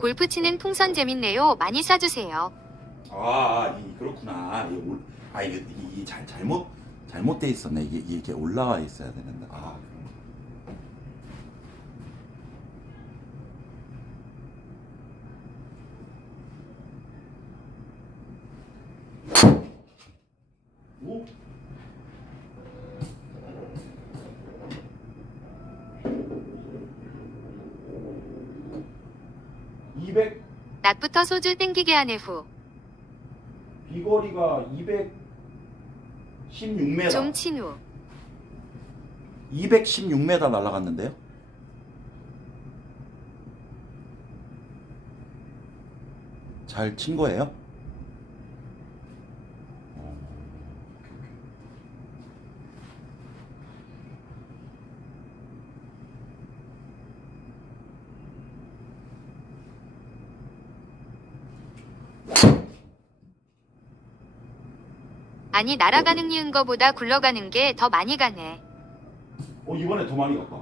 골프 치는 풍선 재밌네요. 많이 쏴주세요. 그렇구나. 이게 잘못돼 있었네. 이게 이렇게 올라와 있어야 되는데. 오? 200 낮부터 소주 땡기게 하네 후. 비거리가 216m. 좀 친후. 216m 날아갔는데요? 잘 친 거예요? 아니 날아가는 니은 거보다 굴러가는 게 더 많이 가네. 이번에 더 많이 갔다.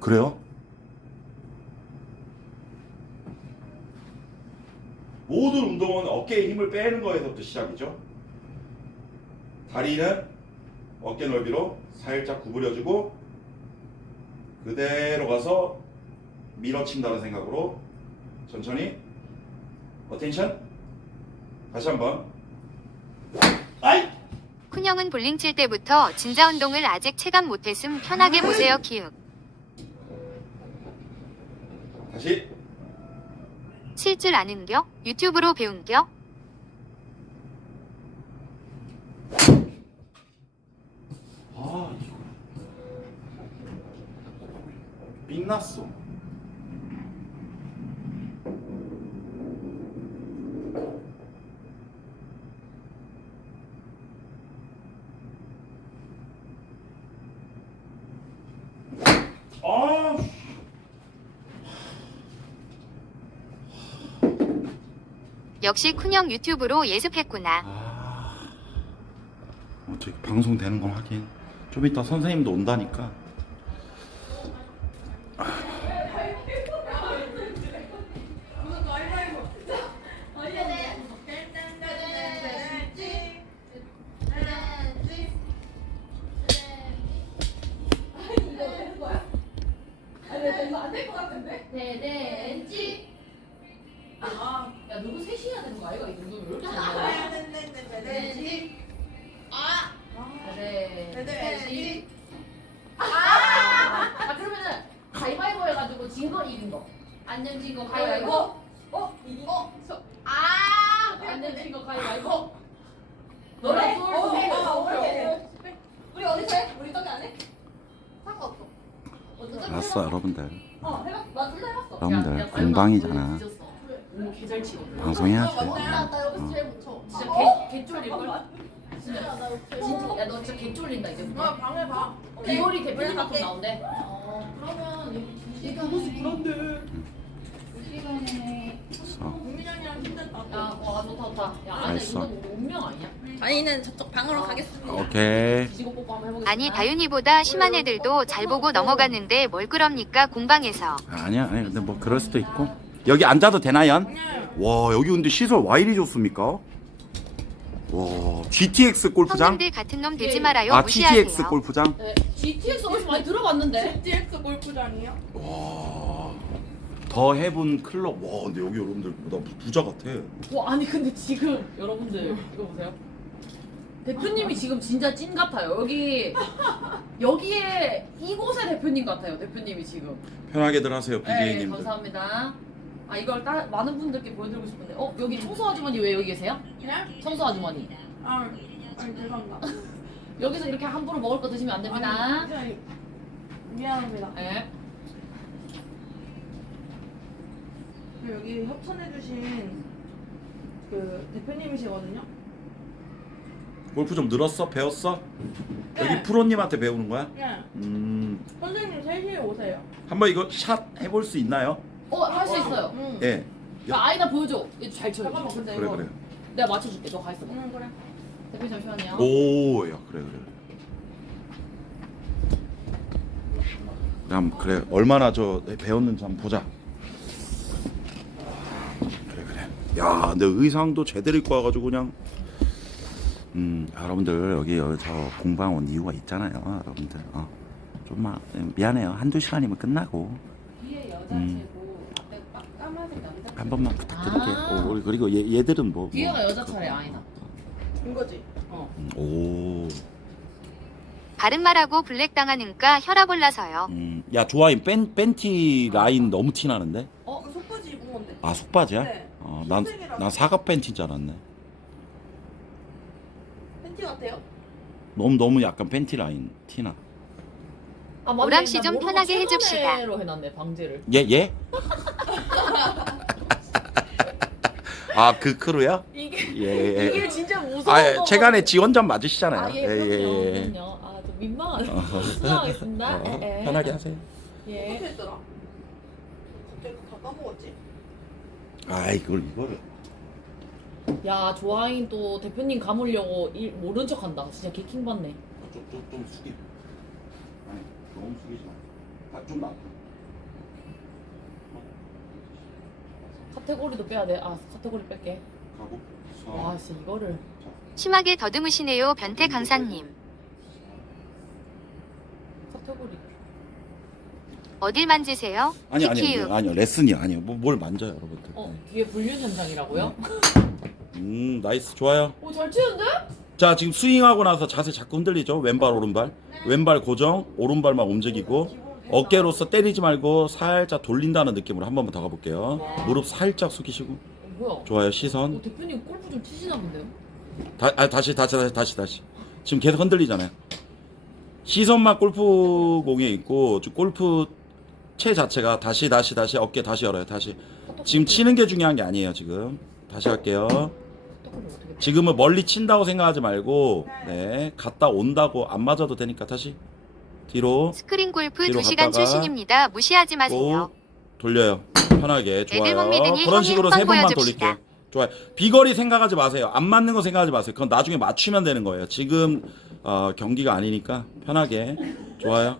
그래요? 모든 운동은 어깨에 힘을 빼는 거에서부터 시작이죠. 다리는 어깨 넓이로 살짝 구부려주고 그대로 가서 밀어친다는 생각으로 천천히 어텐션. 다시 한번. 아이! 쿤형은 볼링 칠 때부터 진자 운동을 아직 체감 못했음. 편하게 보세요 키읔. 다시. 칠 줄 아는겨? 유튜브로 배운겨? 이거 삥났어. 역시 쿤형 유튜브로 예습했구나. 어차피 방송 되는 건 하긴 좀 이따 선생님도 온다니까. 야 누구 셋이 해야 되는 거 아이가? 이 정도면 왜 이렇게 잘해? 네. 그러면은 가위바위보 해가지고 진 거 이긴 거. 안 내면 진거 가위바위보. 이긴 거. 안 내면 진거 가위바위보. 너네 둘. 우리 어디서 해? 우리 떡이 안 해? 상관없어. 알았어 여러분들. 해봤어. 나둘다 해봤어. 여러분들 공방이잖아. 개잘 치거든. 방송해야지. 나 여기서 제일 못 쳐. 진짜 개 쫄릴걸? 나 진짜 여기서 야 너 진짜 개 쫄린다 이제부터. 방해 봐. 비거리 대표님 같은 나온대. 그러면 이게 무슨 불안데? 국민이랑 힘들다. 야, 좋다. 야, 안에 알았어. 이거 운명 아니야? 저희는 저쪽 방으로 가겠습니다. 오케이. 뒤지고 뽀뽀 한번 해보겠습니다. 아니 다윤이보다 심한 애들도 잘 보고 넘어갔는데 뭘 그럽니까 공방에서. 아니야 근데 뭐 그럴 수도 있고. 여기 앉아도 되나요? 와 여기 근데 시설 와 이리 좋습니까? 와 GTX 골프장? 형님들 같은 놈 되지 말아요. TTX 무시하세요. 골프장? 네, GTX 어디서 많이 들어봤는데? GTX 골프장이요? 와, 더 해븐 클럽. 와, 근데 여기 여러분들 나 부자 같아. 와 아니 근데 지금 여러분들 이거 보세요. 대표님이 지금 진짜 찐 같아요. 여기에 이곳의 대표님 같아요. 대표님이 지금. 편하게들 하세요, 네, BJ님들. 감사합니다. 이걸 많은 분들께 보여드리고 싶은데 여기 청소 아주머니 왜 여기 계세요? 네? 청소 아주머니. 아니 죄송합니다. 여기서 이렇게 함부로 먹을 거 드시면 안 됩니다. 미안합니다. 네. 여기 협찬해주신 그 대표님이시거든요. 골프 좀 늘었어? 배웠어? 네. 여기 프로님한테 배우는 거야? 네. 선생님 3시에 오세요. 한번 이거 샷 해볼 수 있나요? 할 수 있어요. 예. 아이나 보여줘. 얘 잘 쳐요. 잠깐만 근데 그래 이거 그래. 내가 맞춰줄게. 너 가 있어. 응 그래. 대표님 잠시만요. 오, 야, 그래. 그래. 얼마나 저 배웠는지 한번 보자. 그래. 야, 근데 의상도 제대로 입고 와가지고 그냥. 여러분들 여기 저 공방 온 이유가 있잖아요, 여러분들. 좀만 미안해요. 한두 시간이면 끝나고 뒤에 여자 최고, 앞에 까만색 남자. 한 번만 부탁드릴게요. 아. 그리고 얘들은 뭐. 뒤에가 여자 차례 아니다. 이거지. 오. 바른 말하고 블랙 당하는까 혈압 올라서요. 야, 좋아요. 팬티 라인 너무 티 나는데? 속바지 입은 건데. 아, 속바지야? 네. 난 사각 팬티인 줄 알았네. 팬티 같아요? 너무 약간 팬티 라인 티나. 아, 맞네. 오람 씨 좀 나 모르고 편하게 해줍시다. 최근에로 해놨네 방제를. 예? 아, 그 크루야? 예. 이게 진짜 무서워. 체간에 지원자 맞으시잖아요. 아예 그럼요. 아좀 민망하네. 수고하겠습니다. 편하게 하세요. 예. 어떻게 했더라? 갑자기 다 까먹었지? 이거를. 야 조아인 또 대표님 감으려고 일 모른 척한다. 진짜 개킹 받네. 좀 숙여. 아니, 너무 숙이지 마. 좀 나. 카테고리도 빼야 돼. 카테고리 뺄게. 가고. 와 진짜 이거를. 심하게 더듬으시네요, 변태 강사님. 카테고리. 어딜 만지세요? 키키우. 아니요. 레슨이요. 아니요. 뭘 만져요, 여러분들. 뒤에 불륜 현장이라고요? 나이스. 좋아요. 잘 치는데? 자, 지금 스윙하고 나서 자세 자꾸 흔들리죠? 왼발, 오른발. 왼발 고정, 오른발만 움직이고 어깨로서 때리지 말고 살짝 돌린다는 느낌으로 한 번만 더 가볼게요. 무릎 살짝 숙이시고. 뭐야? 좋아요. 시선. 대표님 골프 좀 치시나 본데요? 다시. 지금 계속 흔들리잖아요. 시선만 골프공에 있고 골프 채 자체가 다시 어깨 다시 열어요. 다시. 지금 치는 게 중요한 게 아니에요. 지금 다시 할게요. 카테고리 어떻게? 지금은 멀리 친다고 생각하지 말고 갔다 온다고 안 맞아도 되니까 다시 뒤로 스크린 골프 뒤로 2시간 갔다가 출신입니다. 무시하지 마세요. 또 돌려요. 편하게. 애들 못 좋아요. 믿으니 그런 형이 식으로 한번 3번만 보여줍시다. 돌릴게요. 좋아요. 비거리 생각하지 마세요. 안 맞는 거 생각하지 마세요. 그건 나중에 맞추면 되는 거예요. 지금 경기가 아니니까 편하게. 좋아요.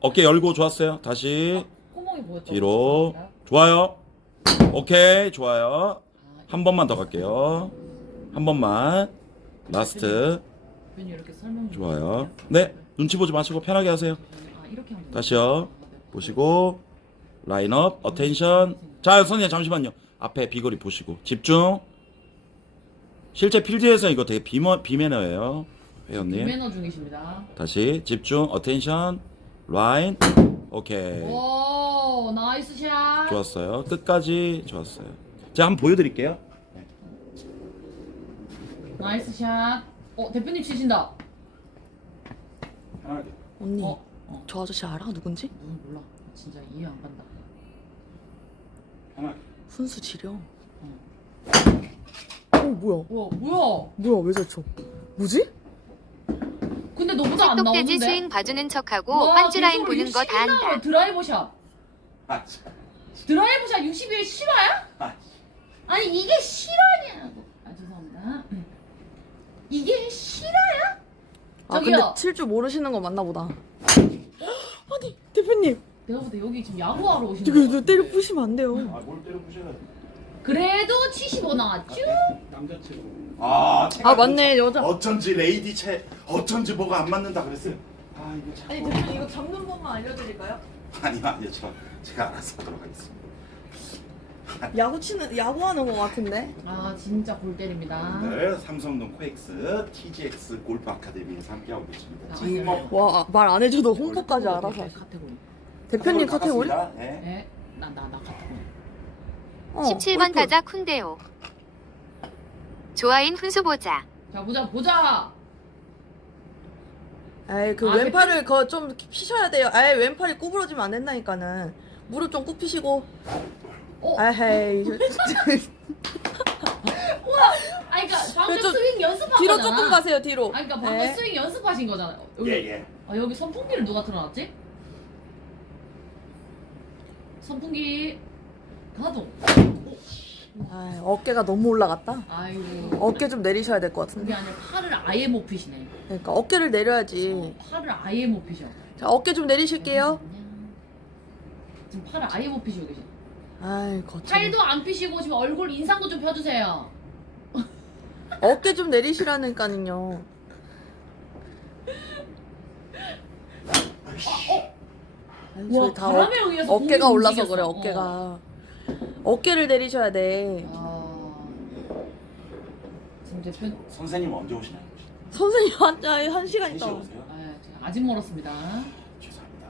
어깨 열고 좋았어요. 다시 코몽이 보였다. 뒤로. 좋아요. 오케이. 좋아요. 한 번만 더 갈게요. 한 번만. 라스트. 대표님 이렇게 설명 좀 좋아요. 해주세요. 네. 눈치 보지 마시고 편하게 하세요. 이렇게 하면 다시요. 보시고 라인업 어텐션. 자, 선생님 잠시만요. 앞에 비거리 보시고 집중. 실제 필드에서 이거 되게 비매너예요, 회원님. 매너 중이십니다. 다시 집중 어텐션 라인. 오케이. 오 나이스 샷. 좋았어요. 끝까지 좋았어요. 제가 한번 보여드릴게요. 나이스 샷. 대표님 치신다. 편하게. 언니 어? 저 아저씨 알아? 누군지? 몰라. 진짜 이해 안 간다. 편하게. 훈수 지려. 뭐야? 뭐야 왜 잘 쳐? 뭐지? 근데 너보다 안 나오는데? 똑돼지 스윙 봐주는 척하고 와, 반주라인 계속으로 보는 거 다 61 나와요. 한다. 드라이버 샷. 아, 참. 드라이브 샷 61 실화야? 아, 아니 이게 실화냐고. 죄송합니다. 이게 실화야? 아 저기요. 근데 칠 줄 모르시는 거 맞나 보다. 아니 대표님 내가 볼 때 여기 지금 야구하러 오신 이거 거 때려 부시면 안 돼요. 뭘 때려 부셔요? 그래도 75 나왔죠? 남자친구. 아 맞네 여자. 어쩐지 레이디 채 어쩐지 뭐가 안 맞는다 그랬어요. 아 이거 참. 아니 대표님 이거 잡는 법만 알려드릴까요? 아니요 제가 알아서 하도록 하겠습니다. 야구하는 거 같은데. 아 진짜 골 때립니다. 오늘 삼성동 코엑스 TGX 골프 아카데미에서 함께하고 계십니다. 아, 찍먹 와 말 안 해줘도 홍보까지 알아서 하시. 카테고리. 대표님 카테고리? 네. 네. 나 카테고리. 17번 골프. 타자 쿤데오. 조아인 훈수 보자. 자 보자. 에이 그 아, 왼팔을 좀 피셔야 돼요. 에이 왼팔이 구부러지면 안 된다니까는. 무릎 좀 굽히시고. 에헤이. 아니 그러니까 방금 좀 스윙 연습한 뒤로 거잖아. 조금 가세요 뒤로. 아니 그러니까 방금 네. 스윙 연습하신 거잖아요. 여기, 예. 여기 선풍기를 누가 틀어놨지? 선풍기 가동. 아, 어깨가 너무 올라갔다. 아이고. 어깨 좀 내리셔야 될 것 그게 같은데. 아니라 팔을 아예 못 피시네. 그러니까 어깨를 내려야지. 팔을 아예 못 피셔. 자, 어깨 좀 내리실게요. 지금 팔을 아예 못 피시고 계셔. 아이, 거참. 팔도 안 피시고 지금 얼굴 인상도 좀 펴주세요. 어깨 좀 내리시라니까는요. 아니, 와, 저희 다 바람에 의해서 어깨가 공이 올라서 움직였어. 그래, 어깨가. 어깨를 내리셔야 돼. 지금 대표 선생님 언제 오시나요? 선생님 한 시간 3시에 있다. 오세요? 아직 멀었습니다. 죄송합니다.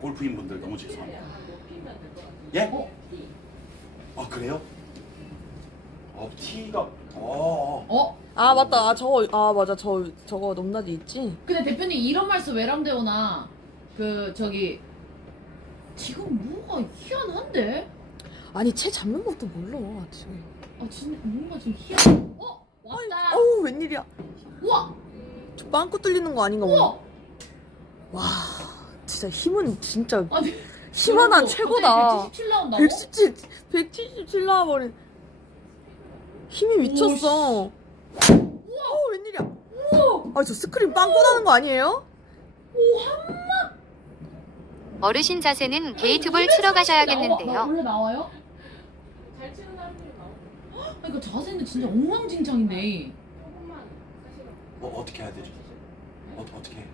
골프인 분들 너무 죄송합니다. 예? 아 그래요? 티가 아, 맞다. 맞아. 저거 높낮이 있지? 근데 대표님 이런 말씀 외람되오나 저기 지금 뭐가 희한한데? 아니, 채 잡는 것도 몰라, 아직. 아 진짜 뭔가 좀 희한. 왔다. 어우, 웬일이야. 우와. 저 빵꾸 뚫리는 거 아닌가 우와. 보네. 와, 진짜 힘은 진짜 아니 힘 하나 최고다. 177 나온다고? 177 나와버린. 힘이 미쳤어. 오씨. 어, 웬일이야. 아, 저 스크린 빵꾸 나는 거 아니에요? 어르신 자세는 게이트볼 치러 가셔야겠는데요. 원래 나와요? 잘 치는 사람들이 나오고 그러니까 자세는 진짜 엉망진창인데. 조금만 사실은 어떻게 해야 되죠? 어떻게 해?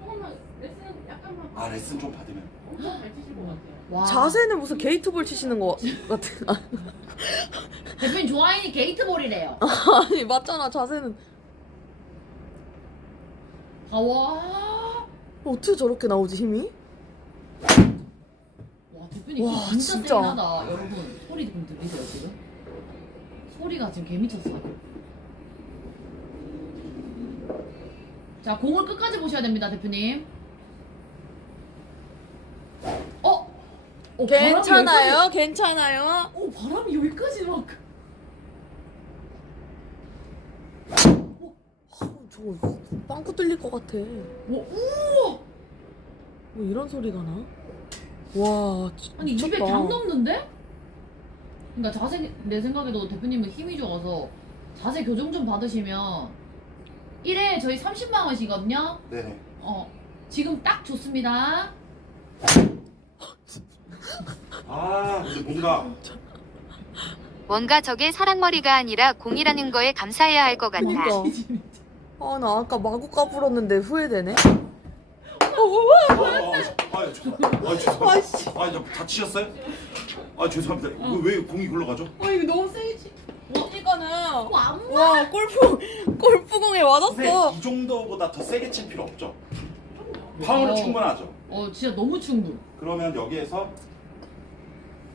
조금만 레슨 약간만 아 레슨 좀 받으면 엄청 잘 치실 것 같아요. 와. 자세는 무슨 게이트볼 치시는 거 같은. 대표님 좋아하니 게이트볼이래요. 아니, 맞잖아, 자세는. 와. 어떻게 저렇게 나오지, 힘이? 와 대표님 와, 진짜 진짜. 세긴 하다. 여러분 소리 좀 들리세요 지금? 소리가 지금 개미쳤어. 자 공을 끝까지 보셔야 됩니다 대표님. 괜찮아요, 괜찮아요. 바람이 여기까지 막. 저거 빵꾸 뚫릴 것 같아. 우와. 왜 이런 소리가 나? 와, 아니 미쳤다. 200 강 넘는데? 그러니까 자세 내 생각에도 대표님은 힘이 좋아서 자세 교정 좀 받으시면 1회 저희 30만 원이거든요. 네네. 지금 딱 좋습니다. 근데 뭔가 뭔가 저게 사랑머리가 아니라 공이라는 거에 감사해야 할 것 같다. 그니까. 아, 나 아까 마구 까불었는데 후회되네. 죄송합니다. 아이씨. 저 다치셨어요? 죄송합니다. 이거 왜 공이 굴러가죠? 이거 너무 세지. 그러니까는 안 와, 골프공에 맞았어. 이 정도보다 더 세게 칠 필요 없죠. 파워는 충분하죠. 진짜 너무 충분. 그러면 여기에서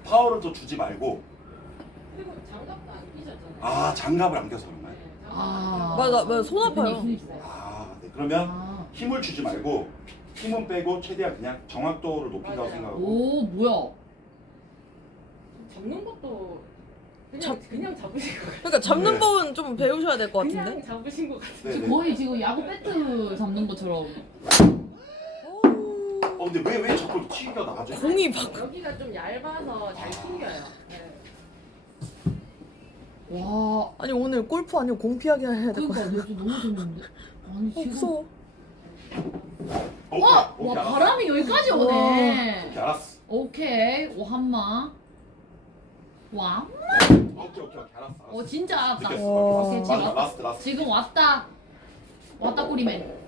파워를 더 주지 말고 그리고 장갑도 안 끼셨잖아요. 장갑을 안 껴서 그런가요? 맞아, 손 아파요. 대표님 힘이 세요. 네. 그러면 힘을 주지 말고 힘은 빼고 최대한 그냥 정확도를 높인다고 맞아요. 생각하고 오 뭐야? 잡는 것도 그냥 잡으신 것 같아요. 그러니까 잡는 네. 법은 좀 배우셔야 될 것 그냥 같은데. 잡으신 것 같아요. 네네. 거의 지금 야구 배트 잡는 것처럼. 근데 왜 자꾸 튀기가 나가죠? 공이 막. 여기가 좀 얇아서 잘 튕겨요. 네. 와. 아니, 오늘 골프 아니고 공 피하기 해야 될 것 그러니까 같아. 너 너무 재밌는데. 아니 지금. 없어. 오케이, 와 알았어. 바람이 여기까지 오네. 오케이, 알았어. 오케이. 오 한마. 와. 오케이, 알았어. 진짜 알았다. 느꼈어. 와. 오케이, 지금 맞아, 라스트. 지금 왔다. 왔다 꼬리맨.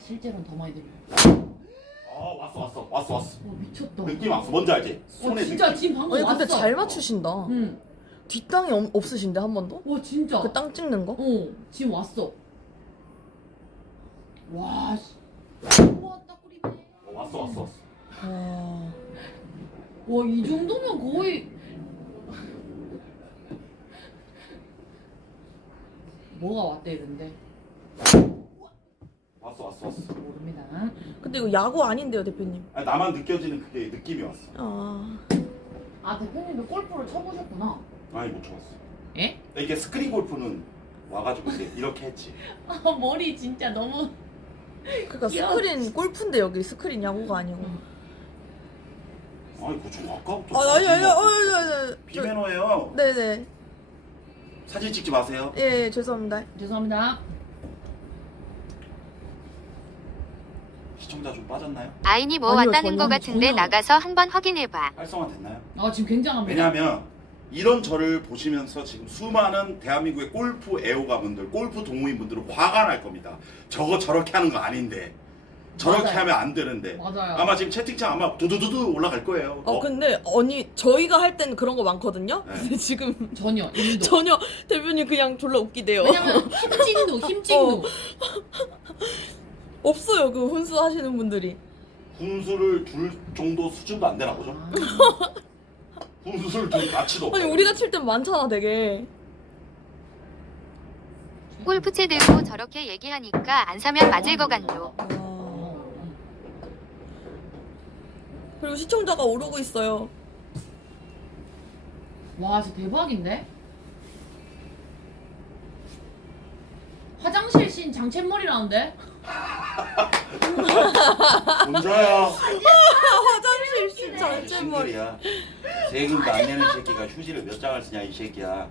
실제로는 더 많이 들려. 왔어. 미쳤다. 느낌 왔어. 뭔지 알지? 손에 진짜 느낌. 지금 방금 아니, 왔어. 근데 잘 맞추신다. 응. 뒷땅이 없으신데, 한 번도? 와 진짜. 그 땅 찍는 거? 지금 왔어. 와. 왔다 꼬리맨. 왔어. 와. 와 이 정도면 거의. 뭐가 왔대 이런데. 왔어. 모릅니다. 근데 이거 야구 아닌데요, 대표님? 나만 느껴지는 그게 느낌이 왔어. 대표님도 골프를 쳐보셨구나. 아니 못 쳐봤어. 예? 이게 스크린 골프는 와가지고 이렇게 했지. 머리 진짜 너무. 그러니까 귀여워. 스크린 골프인데 여기 스크린 야구가 아니고. 아니 그거 좀 아까부터. 아니. 비매너예요. 네네. 사진 찍지 마세요. 예, 죄송합니다. 죄송합니다. 시청자 좀 빠졌나요? 아인이 뭐 아니요, 왔다는 전혀, 거 같은데 전혀. 나가서 한번 확인해봐. 활성화 됐나요? 아 지금 굉장합니다. 왜냐하면 이런 저를 보시면서 지금 수많은 대한민국의 골프 애호가분들, 골프 동호인분들은 화가 날 겁니다. 저거 저렇게 하는 거 아닌데, 저렇게 맞아요. 하면 안 되는데. 맞아요. 아마 지금 채팅창 아마 두두두두 올라갈 거예요. 근데 언니 저희가 할 때는 그런 거 많거든요. 네. 근데 지금 전혀 일도. 전혀 대표님 그냥 졸라 웃기대요. 왜냐면 힘찍누. 없어요 그 훈수 하시는 분들이. 훈수를 둘 정도 수준도 안 되나 보죠? 훈수를 둘 가치도 없고. 아니 우리가 칠 땐 많잖아 되게. 골프채 들고 저렇게 얘기하니까 안 사면 맞을 것 같노. 그리고 시청자가 오르고 있어요. 와 진짜 대박인데? 화장실 씬 장첸머리라는데? 혼자야. 화장실 신 장점머리. 싱글이야. 세금도 안 내는 새끼가 휴지를 몇 장을 쓰냐 이 새끼야.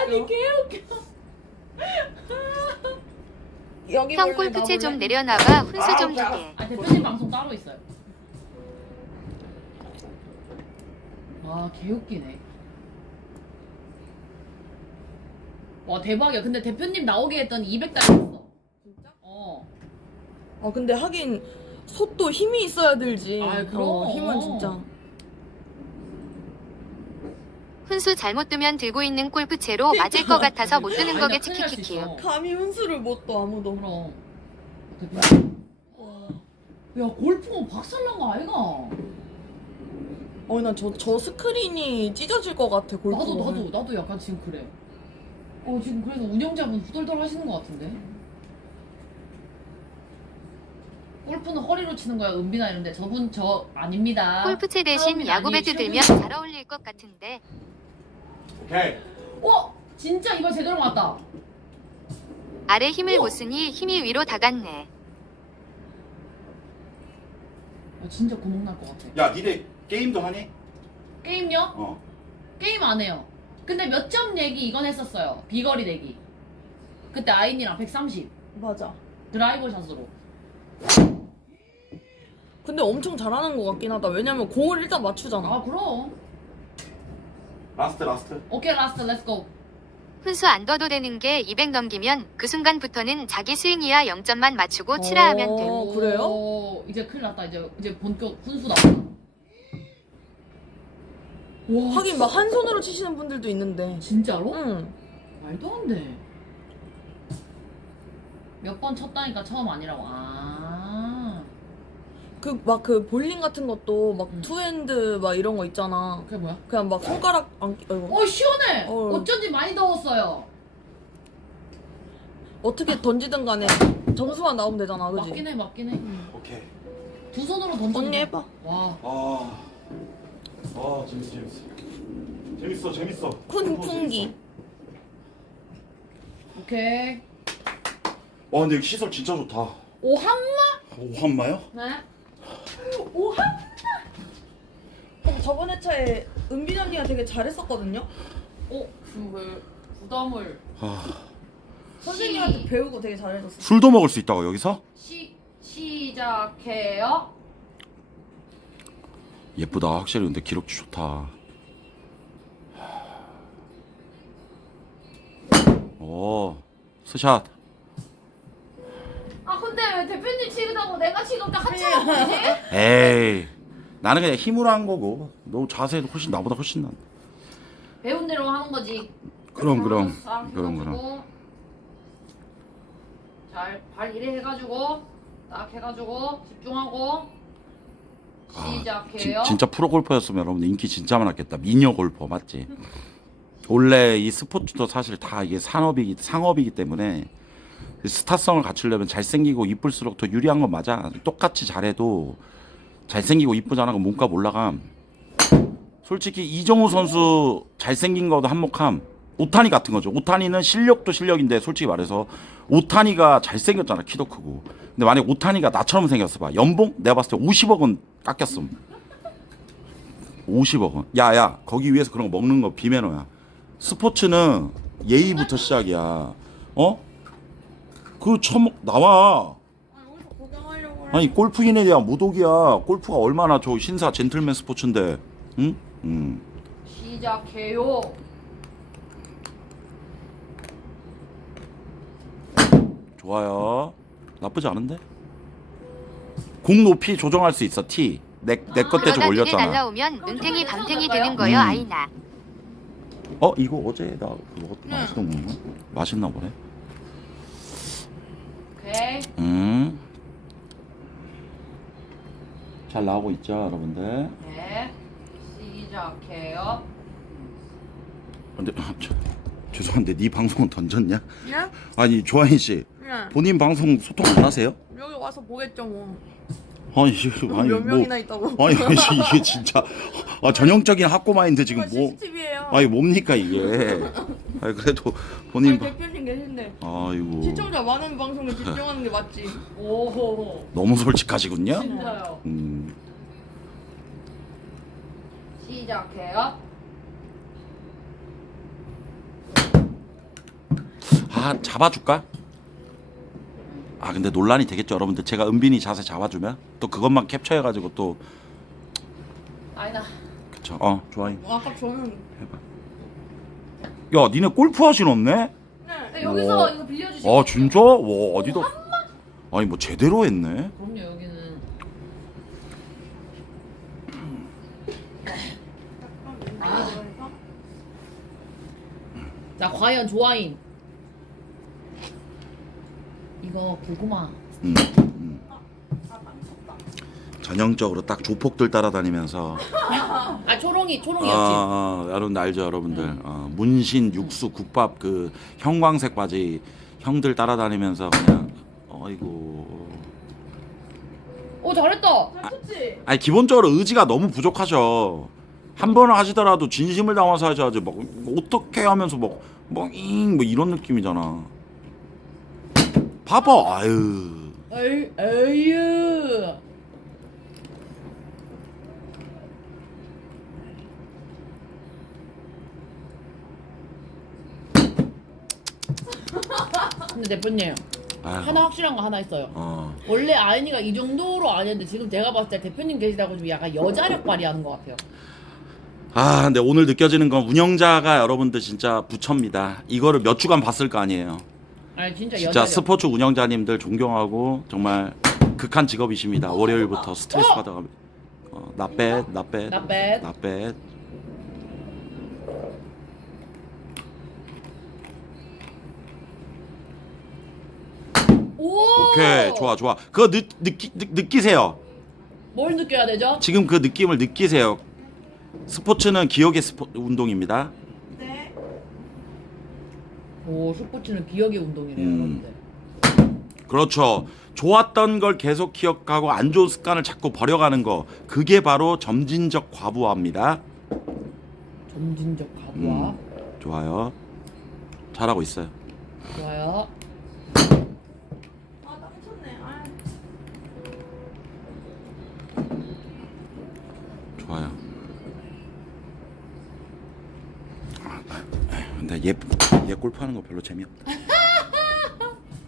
아니 개웃겨. 여기 형 볼래, 골프채 나 좀 볼래? 내려놔봐. 훈수 좀 주게. 아 대표님 방송 따로 있어요. 와 개웃기네. 와 대박이야. 근데 대표님 나오게 했더니 200달러 했어. 진짜? 근데 근데 하긴 솥도 힘이 있어야 들지. 아이, 그럼. 힘은 진짜. 훈수 잘못 두면 들고 있는 골프채로 맞을 것 같아서 못 드는 거게 치키키키요. 감히 훈수를 못 둬 아무도. 그럼 대표님. 야 골프는 박살난 거 아이가? 난저 스크린이 찢어질 것 같아 골프. 나도 약간 지금 그래. 지금 그래서 운영자분 후덜덜 하시는 것 같은데. 골프는 허리로 치는 거야 은비나 이런데 저분 저 아닙니다. 골프채 대신 사람이 야구 아니에요, 배트 시험이. 들면 잘 어울릴 것 같은데. 오케이. 진짜 이거 제대로 맞다. 아래 힘을 못 쓰니 힘이 위로 다 갔네. 진짜 구멍 날 것 같아. 야 니네 게임도 하니? 게임요? 게임 안 해요. 근데 몇 점 내기 이건 했었어요. 비거리 내기. 그때 아인이랑 130 맞아. 드라이버 샷으로. 근데 엄청 잘하는 것 같긴 하다. 왜냐면 공을 일단 맞추잖아. 그럼. 라스트. 오케이 라스트 렛츠고. 훈수 안 둬도 되는 게 200 넘기면 그 순간부터는 자기 스윙이야 0점만 맞추고 치라 하면 돼. 그래요? 이제 큰일 났다. 이제 본격 훈수 나온다. 와, 하긴 막 한 손으로 치시는 분들도 있는데. 진짜로? 응. 말도 안 돼. 몇 번 쳤다니까 처음 아니라고. 그 볼링 같은 것도 막 투핸드 막 이런 거 있잖아. 그게 뭐야? 그냥 막 손가락 안 아이고. 시원해. 어. 어쩐지 많이 더웠어요. 어떻게 던지든 간에 점수만 나오면 되잖아, 그지? 맞긴 해. 오케이. 두 손으로 던져. 언니 해봐. 와. 재밌어. 쿵쿵기. 오케이. 와 근데 여기 시설 진짜 좋다. 오한마? 오한마요? 네. 저번 회차에 은빈 언니가 되게 잘했었거든요. 그 부담을 선생님한테 배우고 되게 잘해줬어. 술도 먹을 수 있다고 여기서? 시작해요. 예쁘다. 확실히 근데 기록도 좋다. 오 스샷. 근데 왜 대표님 치르다고 내가 치니까 같이 하는 거지? 에이 나는 그냥 힘으로 한 거고 너 자세도 훨씬 나보다 훨씬 나. 배운 대로 하는 거지. 그럼. 잘발 이래 해가지고 딱 해가지고 집중하고 시작해요. 진짜 프로 골퍼였으면 여러분 인기 진짜 많았겠다. 미녀 골퍼 맞지? 원래 이 스포츠도 사실 다 이게 상업이기 때문에 스타성을 갖추려면 잘생기고 이쁠수록 더 유리한 건 맞아. 똑같이 잘해도 잘생기고 이쁘잖아. 그럼 몸값 올라감. 솔직히 이정우 선수 잘생긴 거도 한몫함. 오타니 같은 거죠. 오타니는 실력도 실력인데 솔직히 말해서 오타니가 잘생겼잖아. 키도 크고. 근데 만약 오타니가 나처럼 생겼어 봐. 연봉? 내가 봤을 때 50억은 깎였음. 50억 원. 야야 거기 위에서 그런 거 먹는 거 비매너야. 스포츠는 예의부터 시작이야. 어? 그 처먹 나와. 아니 여기서 구경하려고 그래. 아니 골프인에 대한 모독이야. 골프가 얼마나 저 신사 젠틀맨 스포츠인데. 응? 시작해요. 좋아요. 나쁘지 않은데? 공 높이 조정할 수 있어. 티. 내 것 때 좀 그러다 눈에 올렸잖아. 날라오면 눈탱이 밤탱이 되는 거요 아이나. 이거 어제 나 먹었던 네. 맛있던 건가? 맛있나 보네. 오케이. 잘 나오고 있죠, 여러분들. 네. 시작해요. 근데 죄송한데 네 방송은 던졌냐? 예? 아니 조아인 씨 예. 본인 방송 소통 안 하세요? 여기 와서 보겠죠 뭐. 아니 몇 명이나 있다고. 아니 이게 진짜 전형적인 학고 마인드 지금 이거 뭐 CCTV예요. 아니 뭡니까 이게? 아니 그래도 본인 아니 대표님 계신데 아이고 시청자 많은 방송에 집중하는 게 맞지. 오호호. 너무 솔직하시군요. 진짜요. 시작해요. 잡아줄까? 근데 논란이 되겠죠 여러분들. 제가 은빈이 자세 잡아주면 또 그것만 캡처해가지고 또 아이나. 그쵸. 좋아요. 아까 저는 야 니네 골프 하신 없네? 네. 네, 여기서 이거 빌려주시고. 진짜? 와 어디다? 아니 뭐 제대로 했네. 그럼요 여기는. 자 과연 조아인. 이거 고구마. 전형적으로 딱 조폭들 따라다니면서 초롱이었지. 여러분들 알죠 여러분들. 문신 육수 국밥 그 형광색 바지 형들 따라다니면서 그냥 어이구. 오 잘했다. 쳤지. 아니 기본적으로 의지가 너무 부족하셔. 한 번을 하시더라도 진심을 담아서 하셔야지. 막 어떻게 하면서 뭐 이런 느낌이잖아. 봐봐. 아유. 에휴. 근데 대표님 아유. 하나 확실한 거 하나 있어요. 원래 아이니가 이 정도로 아니었는데 지금 제가 봤을 때 대표님 계시다고 좀 약간 여자력 발휘하는 것 같아요. 근데 오늘 느껴지는 건 운영자가 여러분들 진짜 부처입니다. 이거를 몇 주간 봤을 거 아니에요. 아니 진짜 진짜 여자력. 스포츠 운영자님들 존경하고 정말 극한 직업이십니다. 월요일부터 스트레스 받아가면 not bad. Not bad. Not bad. 오. 오케이 좋아. 그거 느끼세요. 뭘 느껴야 되죠? 지금 그 느낌을 느끼세요. 스포츠는 기억의 운동입니다. 네. 오 스포츠는 기억의 운동이네요. 여러분들. 그렇죠. 좋았던 걸 계속 기억하고 안 좋은 습관을 자꾸 버려가는 거. 그게 바로 점진적 과부하입니다. 점진적 과부하. 좋아요. 잘하고 있어요. 좋아요. 땀 쳤네. 좋아요. 근데 얘 골프하는 거 별로 재미없다.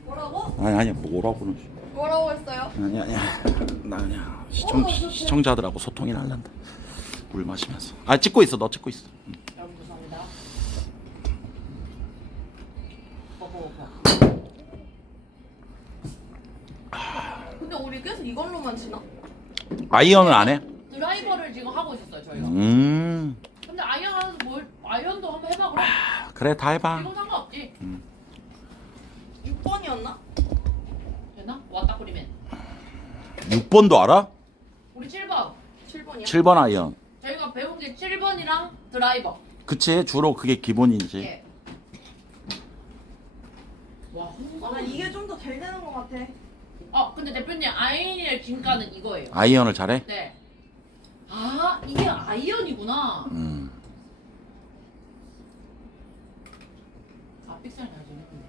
뭐라고? 아니 뭐라고는. 뭐라고 했어요? 아니야. 나 그냥 시청자들하고 소통이나 할란다. 물 마시면서. 찍고 있어. 너 찍고 있어. 여러분 죄송합니다. 근데 우리 계속 이걸로만 치나? 아이언을 안 해? 드라이버를 지금 하고 있었어요 저희가. 근데 아이언 하면서 아이언도 한번 해봐 그럼. 그래 다 해봐. 이건 상관없지. 6번이었나? 되나? 왔다 뿌리면. 6번도 알아? 우리 7번. 7번이야? 7번 아이언. 저희가 배운 게 7번이랑 드라이버. 그치 주로 그게 기본이지. 예. 와. 나 이게 좀 더 잘 되는 것 같아. 근데 대표님 아이언의 진가는 이거예요. 아이언을 잘해? 네. 이게 아이언이구나. 픽셀 잘 지냈는데.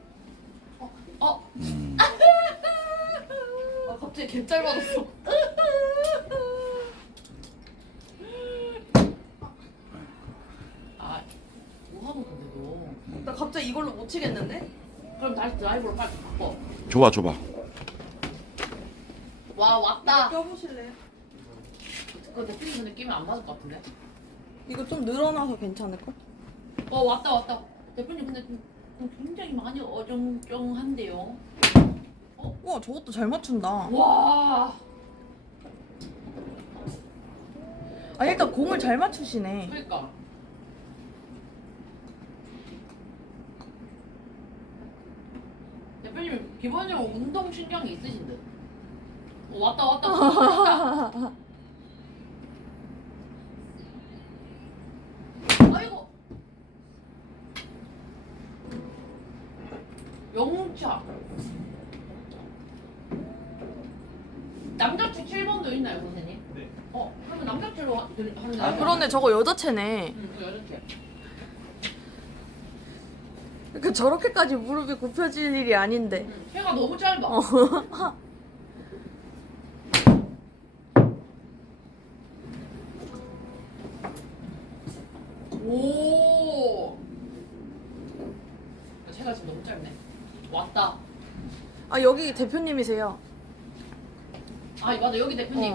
갑자기 개 짧아졌어. 이걸로 못 치겠는데? 그럼 다시 드라이버로 빨리 바꿔. 줘봐. 와 왔다. 껴보실래요? 그 대표님 근데 끼면 안 맞을 것 같은데. 이거 좀 늘어나서 괜찮을걸? 왔다. 대표님 근데 좀 굉장히 많이 어정쩡한데요. 우와 저것도 잘 맞춘다. 와. 아 일단 공을 잘 맞추시네. 그러니까. 대표님 기본적으로 운동 신경이 있으신 듯. 왔다. 아이고. 영차. 남자체 7번도 있나요, 선생님? 네. 그러면 남자체로 하는 아, 그런데 저거 여자체네. 응, 그 여자체. 그 저렇게까지 무릎이 굽혀질 일이 아닌데. 체가 너무 짧아. 오. 체가 지금 너무 짧네. 왔다. 아 여기 대표님이세요. 아 맞아 여기 대표님.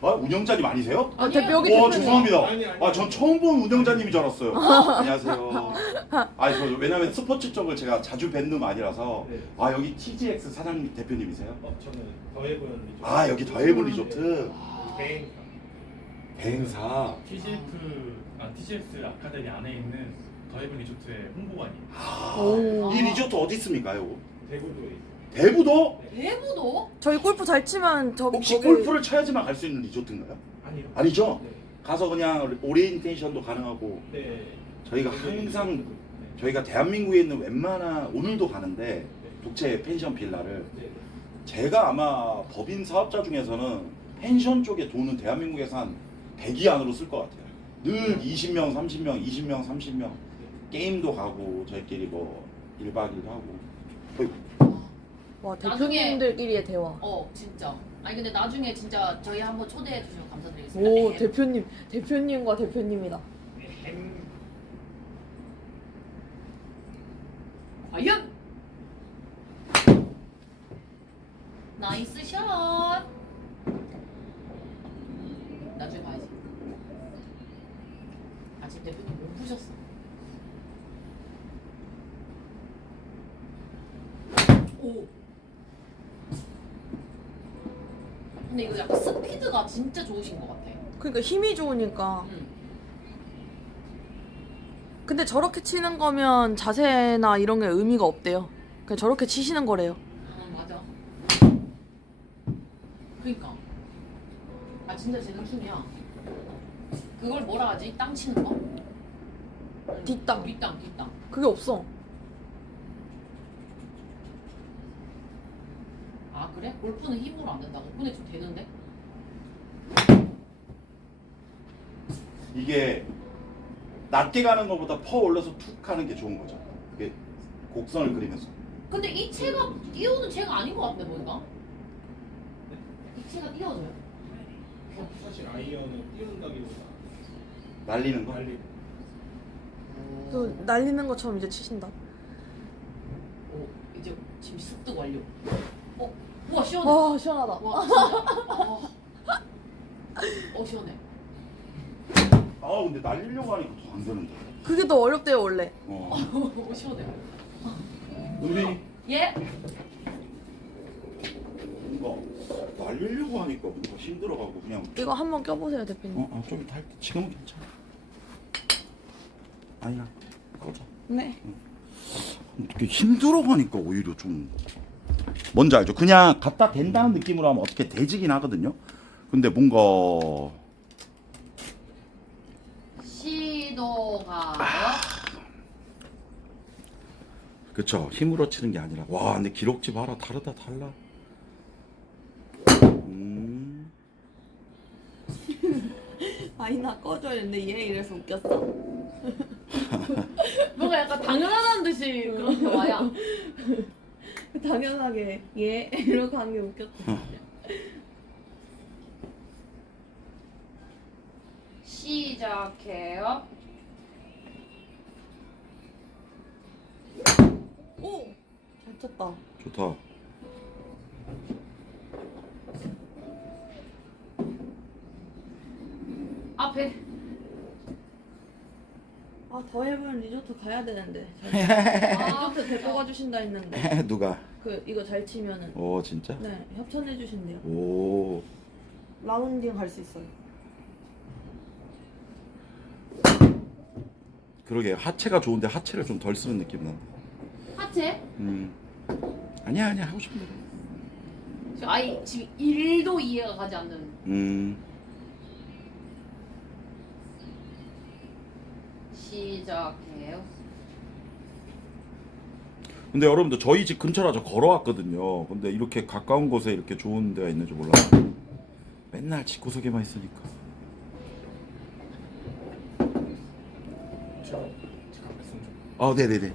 아, 운영자님 아니세요? 아 아니에요. 대표 여기 와, 대표님. 죄송합니다. 아니. 아, 전 처음 본 운영자님인 줄 알았어요. 안녕하세요. 아, 저 왜냐면 스포츠 쪽을 제가 자주 뵌 놈 아니라서. 네. 아, 여기 TGX 사장님 대표님이세요? 저는 더해본 리조트. 아, 여기 더해본 리조트 대행사. 대행사. TGX 아카데미 안에 있는 더해본 리조트의 홍보관이에요. 오. 이 리조트 어디 있습니까, 요 대구도에 있어요. 대부도? 대부도? 저희 골프 잘 치면 저기 혹시 거기- 골프를 쳐야지만 갈 수 있는 리조트인가요? 아니요. 아니죠? 네. 가서 그냥 오리엔테이션도 가능하고 네. 저희가 항상 저희가 대한민국에 있는 웬만한 오늘도 가는데 독채 펜션 빌라를 네. 제가 아마 법인 사업자 중에서는 펜션 쪽에 돈은 대한민국에서 한 100위 안으로 쓸 것 같아요. 늘 20명, 30명, 20명, 30명 게임도 가고 저희끼리 뭐 1박 2일도 하고 거의 와 나중에- 대표님들끼리의 대화. 진짜. 아니 근데 나중에 진짜 저희 한번 초대해 주시면 감사드리겠습니다. 오 네. 대표님과 대표님이다. 과연 나이스 샷. 나중에 봐야지. 아직 대표님 못 푸셨어. 오. 근데 이거 약간 스피드가 진짜 좋으신 것 같아. 그러니까 힘이 좋으니까. 응. 근데 저렇게 치는 거면 자세나 이런 게 의미가 없대요. 그냥 저렇게 치시는 거래요. 맞아. 그니까. 아 진짜 재능충이야. 그걸 뭐라 하지? 땅 치는 거? 뒷땅. 뒷땅. 그게 없어. 아 그래? 골프는 힘으로 안 된다고? 근데 좀 되는데? 이게 낮게 가는 것보다 퍼 올려서 툭 하는 게 좋은 거죠. 이게 곡선을 그리면서. 근데 이 채가 띄우는 채가 아닌 것 같네 보니까. 이 채가 띄워져요? 사실 아이언은 띄운다기보다 날리는 거. 달리. 또 날리는 것처럼 이제 치신다. 오 이제 지금 습득 완료. 우와 시원해. 와 시원하다. 와 진짜. 시원해. 아, 근데 날리려고 하니까 더 안 되는데. 그게 더 어렵대요 원래. 시원해. 은빈이 예? 뭔가 날리려고 하니까 뭔가 힘들어가고 그냥. 이거 한번 껴보세요 대표님. 좀 이따 할게. 지금은 괜찮아. 아니야, 꺼져. 네. 되게 힘들어가니까 오히려 좀 뭔지 알죠? 그냥 갖다 댄다는 느낌으로 하면 어떻게 되지긴 하거든요. 근데 뭔가 시도가 그쵸, 힘으로 치는 게 아니라. 와, 근데 기록지 봐라, 다르다, 달라. 아이나 꺼져 했는데 얘 이래서 웃겼어. 뭔가 약간 당연하다는 듯이 그런 게 와야. 당연하게 얘 이러고 한 게 웃겼어. 시작해요. 오! 잘 쳤다. 좋다. 앞에. 아, 더 해보면 리조트 가야 되는데. 리조트 대표가 주신다 했는데. 누가? 이거 잘 치면은. 오 진짜? 네, 협찬해 주신대요. 오. 라운딩 갈 수 있어요. 그러게 하체가 좋은데 하체를 좀 덜 쓰는 느낌 난다. 하체? 아니야 하고 싶은 대로. 지금 1도 이해가 가지 않는. 시작해요. 근데 여러분들 저희 집 근처라 저 걸어왔거든요. 근데 이렇게 가까운 곳에 이렇게 좋은 데가 있는 줄 몰랐어요. 맨날 집구석에만 있으니까. 잠깐 말씀 좀. 아 네네네.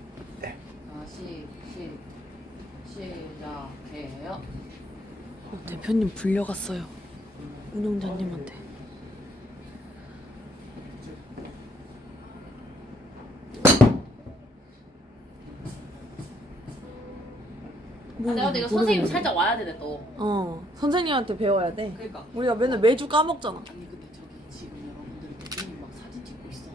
다시 시작해요. 대표님 불려갔어요. 운영자님한테. 내가 선생님 살짝 와야 되네 또. 선생님한테 배워야 돼. 그러니까. 우리가 맨날 매주 까먹잖아. 아니 근데 저기 지금 여러분들이 대표님 막 사진 찍고 있어.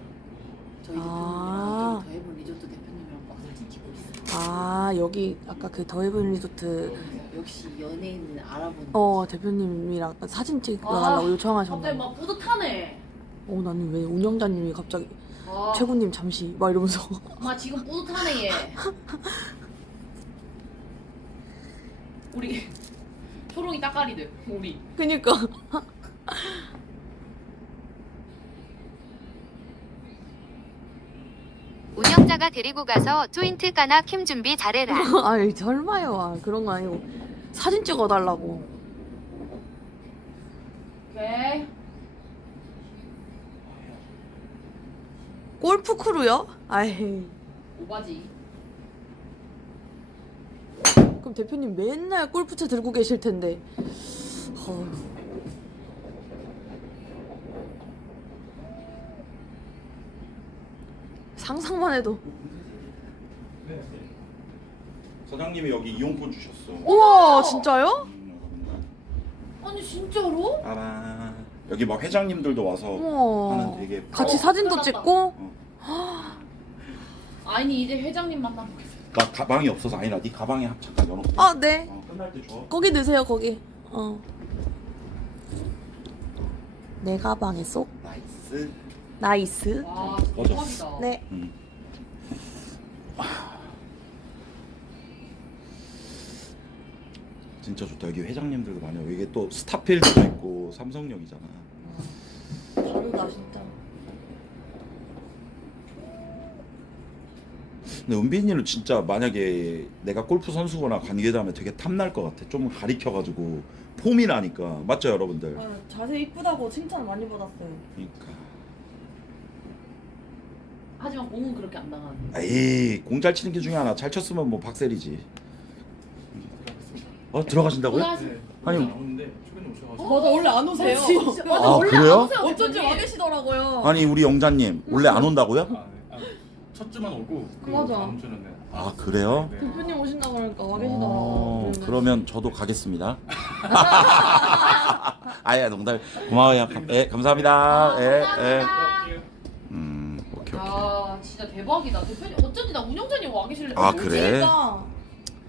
저희 아. 대표님이랑 저기 더해본 리조트 대표님이랑 막 사진 찍고 있어. 아, 여기 아까 그 더해븐 리조트 역시 연예인 알아보는. 대표님이랑 사진 찍어달라고 요청하셨나 갑자기 봐. 막 뿌듯하네. 나는 왜 운영자님이 갑자기 아, 최구님 잠시 막 이러면서. 엄마 지금 뿌듯하네 얘. 우리 초롱이 따까리들 우리. 그니까. 운영자가 데리고 가서 조인트 까나 캠 준비 잘해라. 아이 설마요. 그런 거 아니고 사진 찍어달라고. 오케이. 골프 크루요? 아이. 오바지. 그럼 대표님 맨날 골프채 들고 계실 텐데. 상상만 해도. 사장님이 여기 이용권 주셨어. 우와, 진짜요? 아니 진짜로? 빠란. 여기 막 회장님들도 와서 우와. 하는 되게 같이 사진도 끝났다. 찍고. 아니 이제 회장님 만나고 있어. 나 가방이 없어서 아니라 네 가방에 잠깐 열어놓게. 아, 네. 끝날 때 줘. 거기 넣으세요, 거기. 내 가방에 쏙. 나이스. 나이스. 와 맞아. 대박이다. 네. 진짜 좋다. 여기 회장님들도 많아요. 이게 또 스타필드도 있고 삼성역이잖아. 다르다, 진짜. 근데 은빈이는 진짜 만약에 내가 골프 선수거나 관계자면 되게 탐날 것 같아. 좀 가리켜가지고 폼이 나니까. 맞죠 여러분들? 자세 이쁘다고 칭찬 많이 받았어요. 그러니까. 하지만 공은 그렇게 안 나가는. 에이 공 잘 치는 게 중요하나. 잘 쳤으면 뭐 박셀이지. 들어가신다고요? 고생하셨- 아니, 나오는데 최근에 오셔가지고. 맞아, 원래 안 오세요. 진짜 맞아 아, 원래 그래요? 안 오세요. 어쩐지 대표님. 와 계시더라고요. 아니 우리 영자님 원래 안 온다고요? 첫 주만 오고 그 맞아. 다음 주는 네. 아 그래요? 네. 대표님 오신다고 그러니까 와 계시더라고요. 그러면 저도 가겠습니다. 아야 농담. 고마워요. 감사합니다. 예. 감사합니다. 오케이. 야 진짜 대박이다. 대표님 어쩐지 나 운영자님 와 계실래. 아, 뭐지? 그래? 그러니까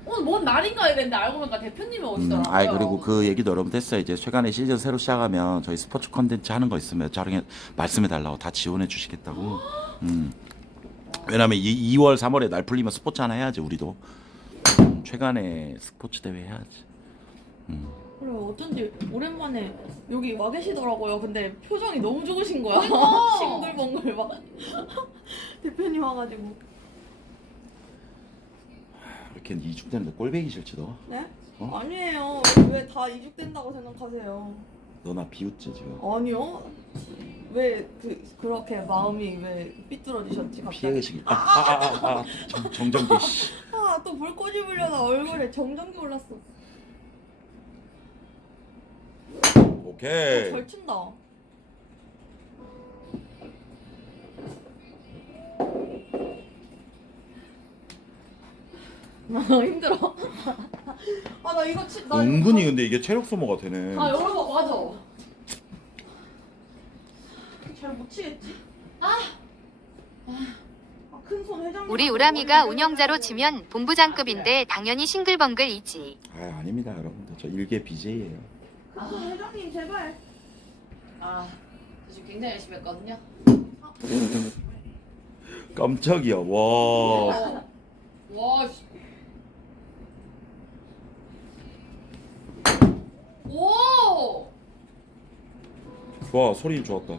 오늘 뭔 날인가 이랬는데 알고 보니까 대표님이 오시더라고요. 그리고 그 얘기도 여러분 됐어요. 이제 최근에 시즌 새로 시작하면 저희 스포츠 컨텐츠 하는 거 있으면 저랑 말씀해 달라고 다 지원해 주시겠다고. 왜냐면 2월 3월에 날 풀리면 스포츠 하나 해야지 우리도. 최근에 스포츠 대회 해야지. 그래 어쩐지 오랜만에 여기 와 계시더라고요. 근데 표정이 너무 좋으신 거야. 그러니까. 싱글벙글 막 대표님 와가지고. 이렇게 이죽되는데 꼴배기 싫지 너? 네? 어? 아니에요. 왜 다 이죽된다고 생각하세요? 너 나 비웃지 지금? 아니요. 왜 그렇게 마음이 왜 삐뚤어지셨지 갑자기? 피해계시길. 정정기 씨. 또 불꽃이 불려나 얼굴에 정전기 올랐어. 오케이. 잘 친다. 힘들어. 아 나 이거 나 은근히 근데 이게 체력 소모가 되네. 아 여러분 맞아. 잘 못 치겠지? 아. 큰 손 회장님. 우리 우람이가 운영자로 치면 본부장급인데 당연히 싱글벙글이지. 아 아닙니다 여러분들. 저 일개 BJ예요. 큰손 회장님 제발. 아, 저 지금 굉장히 열심히 했거든요. 깜짝이야. 와. 와, 씨. 오! 좋아 소리 좋았다.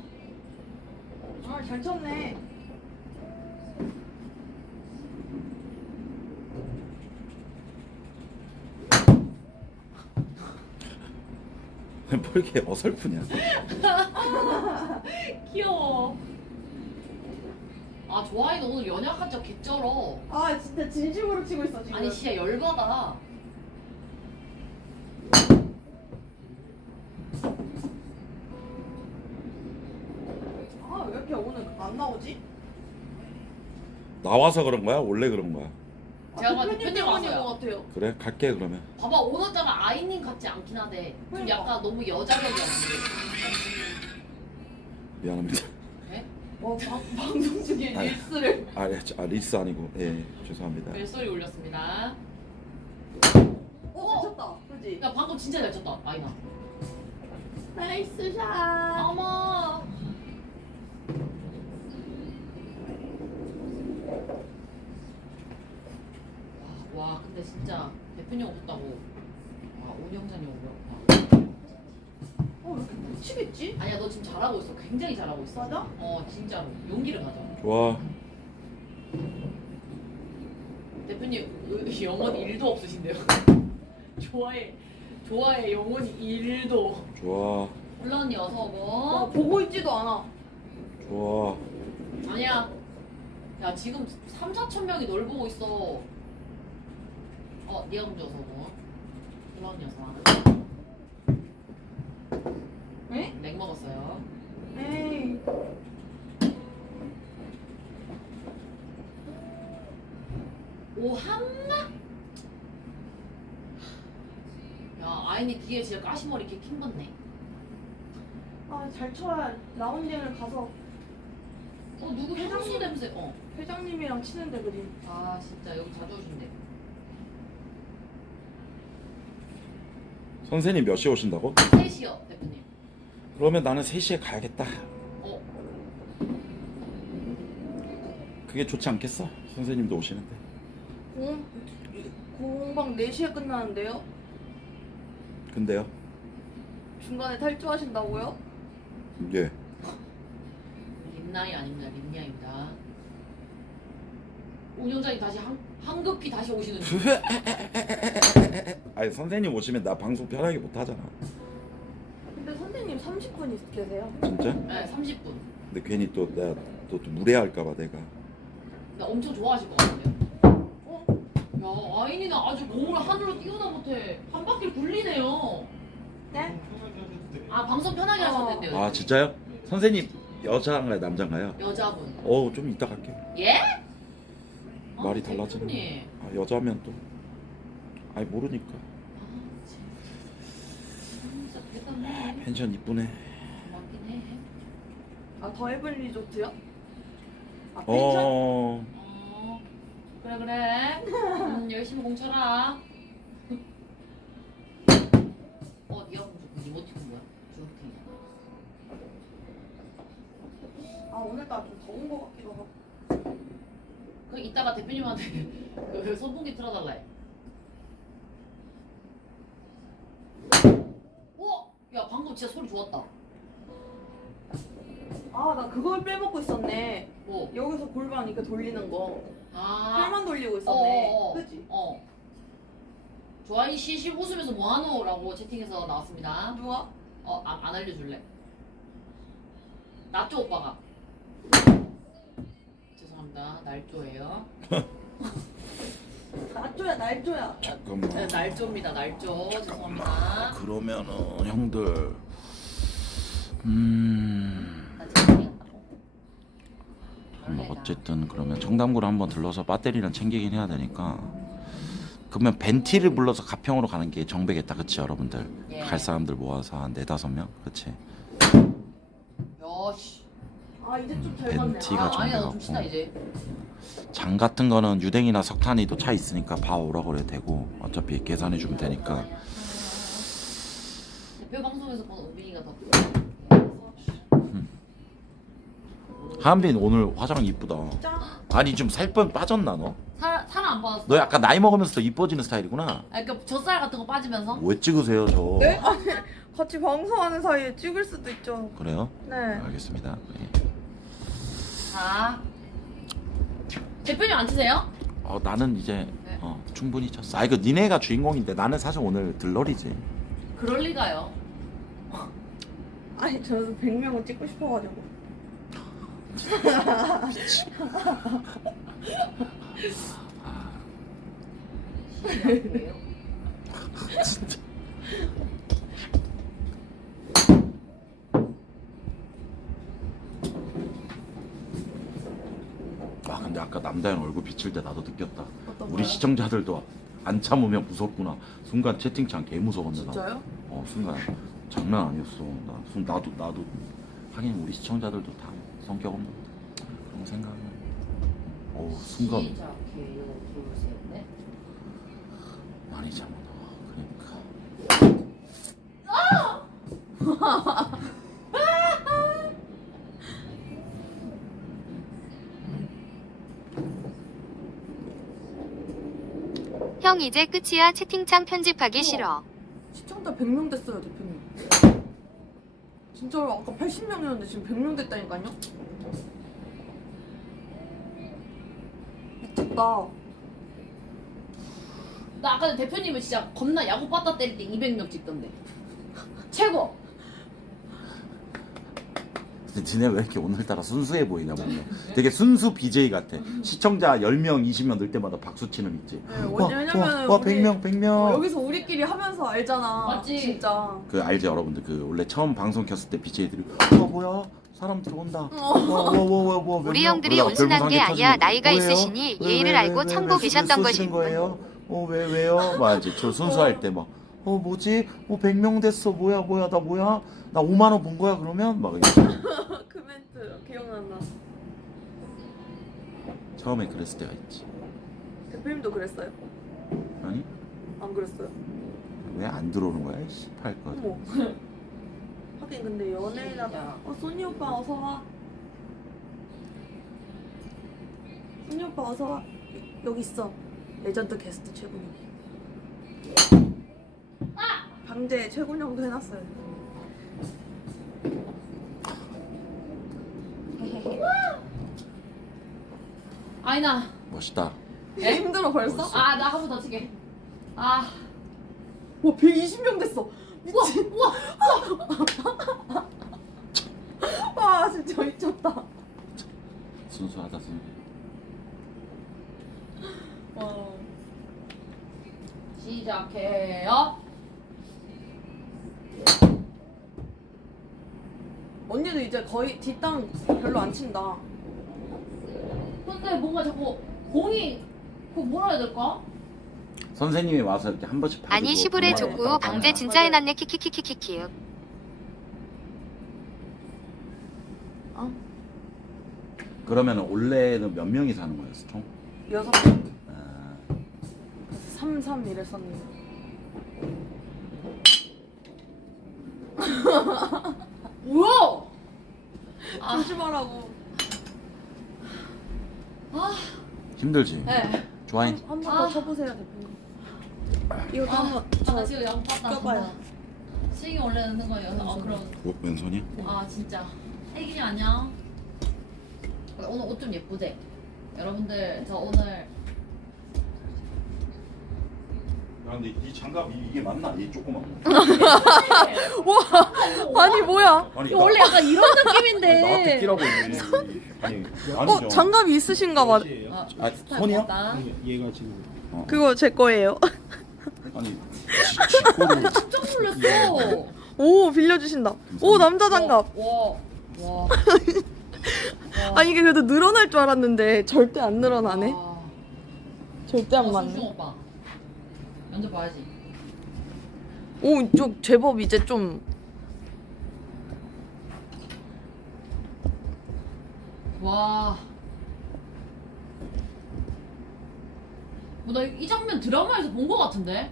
아잘 쳤네. 뭐 이렇게 어설프냐? 귀여워. 아, 조아이는 오늘 연약한 척 개쩔어. 아 진짜 진심으로 치고 있어 지금. 아니, 진짜 열받아. 아 왜 이렇게 오늘 안 나오지? 나와서 그런 거야? 원래 그런 거야? 제가 봤을 때 대표님 대표님 때문인 왔어요. 것 같아요. 그래 갈게 그러면. 봐봐, 오늘따라 아이님 같지 않긴 한데 좀 그러니까. 약간 너무 여자적이야. 미안합니다. 네? 방송 중에 아니. 릴스를. 리스 아니고 예 죄송합니다. 벨소리 올렸습니다. 잘 쳤다. 그지? 야, 방금 진짜 잘 쳤다, 아이나. 나이스 샷. 어머. 와, 근데 진짜 대표님 오셨다고. 와, 운영자님 오셨다. 왜 이렇게 못 치겠지? 아니야, 너 지금 잘하고 있어. 굉장히 잘하고 있어. 맞아? 어, 진짜로. 용기를 가져. 좋아. 대표님, 영혼이 1도 없으신데요. 좋아해, 영혼이 1도. 좋아. 홀라 언니 어서 오고. 보고 있지도 않아. 좋아. 아니야. 야, 지금 3, 4천 명이 널 보고 있어. 니가 먼저 어서 오고. 홀라 언니 어서 와. 에? 냉 먹었어요. 에이. 오, 한마? 야, 아이니 뒤에 진짜 까시머리 이렇게 킹 받네. 잘 쳐야 라운딩을 가서 누구 향수 냄새? 회장님이랑 치는데 그지? 아, 진짜 여기 자주 오신대. 선생님 몇 시에 오신다고? 3시요, 대표님. 그러면 나는 3시에 가야겠다. 어, 그게 좋지 않겠어? 선생님도 오시는데. 공방 4시에 끝나는데요? 근데요? 중간에 탈주하신다고요? 예. 림나이 아닙니다. 림니아입니다. 운영자님 다시 황급히 다시 오시는 중. 아니 선생님 오시면 나 방송 편하게 못 하잖아. 근데 선생님 30분 계세요? 진짜? 네, 30분. 근데 괜히 또 내가 또 무례할까봐 내가. 나 엄청 좋아하실 것 같은데요. 야, 아이니는 아주 공을 하늘로 띄우다 못해 한 바퀴를 굴리네요. 네? 편하게 하셔도 돼. 아, 방송 편하게 하셨는데요. 아 진짜요? 선생님 여자인가요 남자인가요? 여자분. 좀 이따 갈게요. 예? 말이 대표님. 달라지네. 여자면 또 아니 모르니까. 진짜 대단해. 펜션 이쁘네. 맞긴 해. 더 해블 리조트요? 펜션? 그래. 열심히 공쳐라. 니가 공쳐. 그 이모티콘 뭐야? 주호팅. 오늘따라 좀 더운 거 같기도 하고. 그 이따가 대표님한테 그 선풍기 틀어달라 해. 야, 방금 진짜 소리 좋았다. 나 그걸 빼먹고 있었네. 뭐? 여기서 골반 이렇게 돌리는 거. 아. 팔만 돌리고 있었네. 어. 그치? 조아이 씨 웃으면서 뭐하노? 라고 채팅에서 나왔습니다. 누가? 안 알려줄래? 나쪼 오빠가. 죄송합니다. 날쪼예요. 날조야 날조야. 잠깐만. 네, 날쪼입니다. 날쪼. 죄송합니다. 그러면은 형들 나 채팅이었다고. 어쨌든 그러면 청담구를 한번 들러서 배터리는 챙기긴 해야 되니까 그러면 벤티를 불러서 가평으로 가는 게 정배겠다, 그치 여러분들? 예. 갈 사람들 모아서 한 4-5명, 그치? 야씨. 아 이제 좀 잘 맞네. 벤티가 아, 아니야, 정배가 좀 친다 없고. 이제. 장 같은 거는 유댕이나 석탄이도 차 있으니까 봐오라고 그래도 되고 어차피 계산해주면 되니까. 대표 방송에서 본 은빈이가 더. 하은빈 오늘 화장 이쁘다. 짱. 아니 좀 살 빠졌나 너? 살 안 빠졌어. 너 약간 나이 먹으면서 더 이뻐지는 스타일이구나. 아, 그러니까 젖살 같은 거 빠지면서. 왜 찍으세요 저? 네? 아니 같이 방송하는 사이에 찍을 수도 있죠. 그래요? 네. 알겠습니다. 예. 자. 대표님 안 치세요? 나는 이제 네. 충분히 쳤어. 아 이거 니네가 주인공인데 나는 사실 오늘 들러리지. 그럴 리가요. 아니 저는 100명을 찍고 싶어가지고. 진짜. 근데 아까 남다현 얼굴 비칠 때 나도 느꼈다. 어떤 우리 거요? 시청자들도 안 참으면 무섭구나. 순간 채팅창 개 무서웠네 나. 진짜요? 순간 장난 아니었어. 나도 하긴 우리 시청자들도 다 성격 없는 그런 생각은. 순간 시작해요. 둘, 셋, 넷. 많이 참아. 그러니까. 형 이제 끝이야. 채팅창 편집하기 싫어. 시청자 100명 됐어요 대표님. 진짜로 아까 80명이었는데 지금 100명 됐다니까요? 미쳤다. 나 아까 대표님은 진짜 겁나 야구 빠따 때릴 때 200명 찍던데. 최고. 근데 니네 왜 이렇게 오늘따라 순수해 보이냐 보면. 되게 순수 BJ 같아. 시청자 10명, 20명 늘 때마다 박수 치는 있지. 네, 왜냐면은 와, 우리 100명, 100명. 여기서 우리끼리 하면서 알잖아. 맞지? 진짜. 그 알지 여러분들 그 원래 처음 방송 켰을 때 BJ들이 뭐야 사람 들어온다. 우리 형들이 온순한 게 아니야. 나이가 있으시니 예의를 알고 참고 계셨던 것입니다. 거예요? 왜요? 맞지. 저 순수할 때 막 뭐지? 100명 됐어. 뭐야? 나 뭐야? 나 5만 원 본 거야 그러면 막 이렇게. 그 멘트 기억난다. 처음에 그랬을 때가 있지. 대표님도 그랬어요? 아니 안 그랬어요? 왜 안 들어오는 거야? 할 거. 어머. 하긴 근데 연예인이라. 소니 오빠 어서 와. 소니 오빠 어서 와. 여기 있어. 레전드 게스트 최군영. 방제 최군영도 해놨어요. 아이나. 멋있다. 힘들어 벌써? 아, 나 한 번 더 치게. 아. 와 120명 됐어. 우와, 미친. 우와. 와 진짜 미쳤다. 순수하다 순수. 와. 시작해요. 언니도 이제 거의 뒷땅 별로 안 친다. 근데 뭔가 자꾸 공이 그 뭐라 해야 될까? 선생님이 와서 이렇게 한 번씩 봐주고. 아니 시불에 정말 좋고 왔다 방제 갔다 진짜 맞아요. 해놨네. 키키키키키키. 그러면 원래는 몇 명이 사는 거였어 총? 6명. 아, 3 이랬었는데. 뭐야? 아. 조심하라고. 아, 힘들지. 네. 좋아해. 한 번 더 아. 쳐보세요 대표님. 이것도 아, 한번 나 지금 야구 빠따. 껴봐요. 시기 원래 넣는 거예요. 그럼. 왼손이야? 아 진짜. 애기님 안녕. 오늘 옷 좀 예쁘지? 여러분들 저 오늘 야 근데 이 장갑 이게 맞나? 이 조그만 거. 와 아니 뭐야? 아니 이거 원래 약간 이런 느낌인데. 나한테 끼라고 했네. 아니 아니죠. 장갑이 있으신가 봐. 끝이에요. 아, 손이요? 아니, 얘가 지금 그거 제 거예요. 아니 지코를 깜짝 놀랐어. 오 빌려주신다. 오 남자 장갑. 와. 아 이게 그래도 늘어날 줄 알았는데 절대 안 늘어나네. 와. 절대 안 승중 맞네. 오빠. 먼저 봐야지. 오, 이쪽 제법 이제 좀 와. 나 이 장면 드라마에서 본 것 같은데?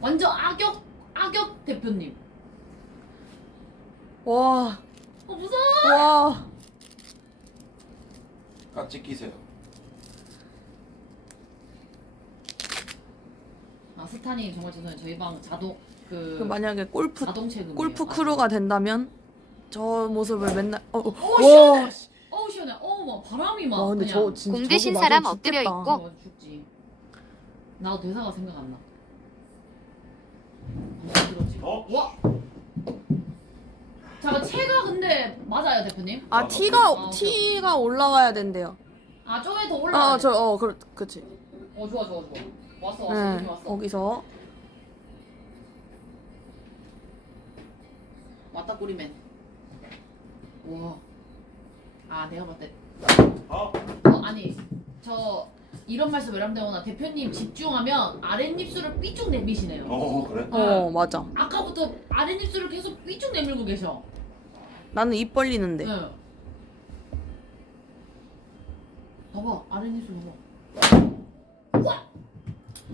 완전 악역 대표님. 와, 무서워. 와. 깍지 끼세요. 아 스타님 정말 죄송해요. 저희 방 자동 그 만약에 골프 자동 채금. 크루가 된다면 저 모습을 맨날 오 시원해. 어우 시원해. 어우 막 바람이 막. 와, 근데 그냥. 저 진짜 공 대신 저거 사람 맞으면 엎드려 죽겠다. 있고. 죽지. 나도 대사가 생각 안 나. 안 들었지? 와. 잠깐 채가 근데 맞아요 대표님? 아, 아, 티가 올라와야 된대요. 아 좀에 더 올라가. 그치. 좋아. 왔어. 네, 여기 왔어. 거기서 왔다 꼬리맨. 와. 아 내가 봤을 때. 아니 저 이런 말씀 왜 한다거나 대표님 집중하면 아랫입술을 삐쭉 내미시네요. 그래? 맞아. 아까부터 아랫입술을 계속 삐쭉 내밀고 계셔. 나는 입 벌리는데. 네. 봐봐 아랫입술 봐봐.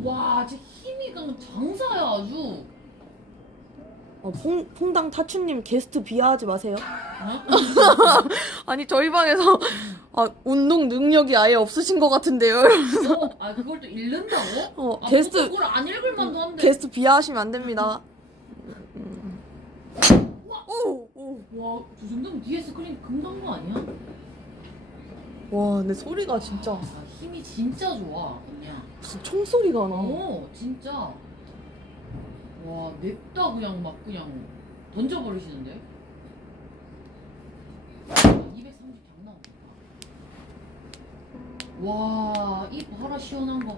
와 진짜 힘이 그냥 장사야 아주. 퐁당 타추님 게스트 비하하지 마세요. 어? 아니 저희 방에서 운동 능력이 아예 없으신 것 같은데요. 아 그걸 또 읽는다고? 게스트 그걸 안 읽을 만도 한데. 게스트 비하하시면 안 됩니다. 오. 와, 저 정도면 뒤에 스크린 금방 거 아니야? 와, 근데 소리가 진짜 아, 힘이 진짜 좋아, 그냥. 무슨 총소리가 나. 진짜. 와, 냅다 그냥 막 그냥 던져버리시는데? 230 장난 없다. 와, 이 봐라 시원한 거.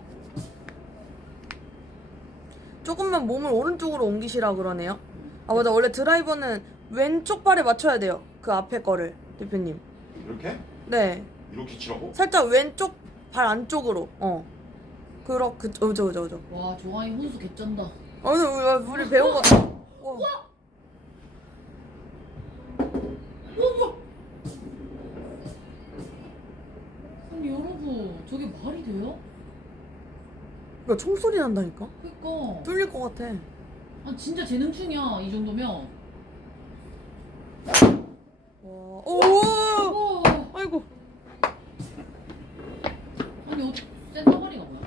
조금만 몸을 오른쪽으로 옮기시라 그러네요. 아 맞아, 원래 드라이버는 왼쪽 발에 맞춰야 돼요. 그 앞에 거를 대표님. 이렇게? 네, 이렇게 치라고? 살짝 왼쪽 발 안쪽으로. 그죠. 와, 조아이 훈수 개쩐다. 우리 배운 거. 와. 아니 여러분, 저게 말이 돼요? 이거 총소리 난다니까? 그니까. 뚫릴 것 같아. 아, 진짜 재능충이야, 이 정도면. 오. 와. 아이고. 아니 어떻게 센터머리가 뭐야?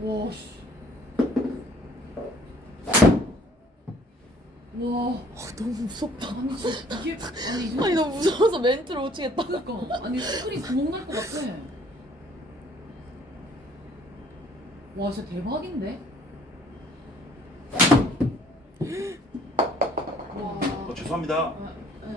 와 씨. 와. 너무 무섭다. 아니 진짜 이게 아니 이거 아니 너무 무서워서 멘트를 못 치겠다. 그러니까 아니 스크린 구멍 날 것 같아. 와 진짜 대박인데? 와. 죄송합니다. 아, 예.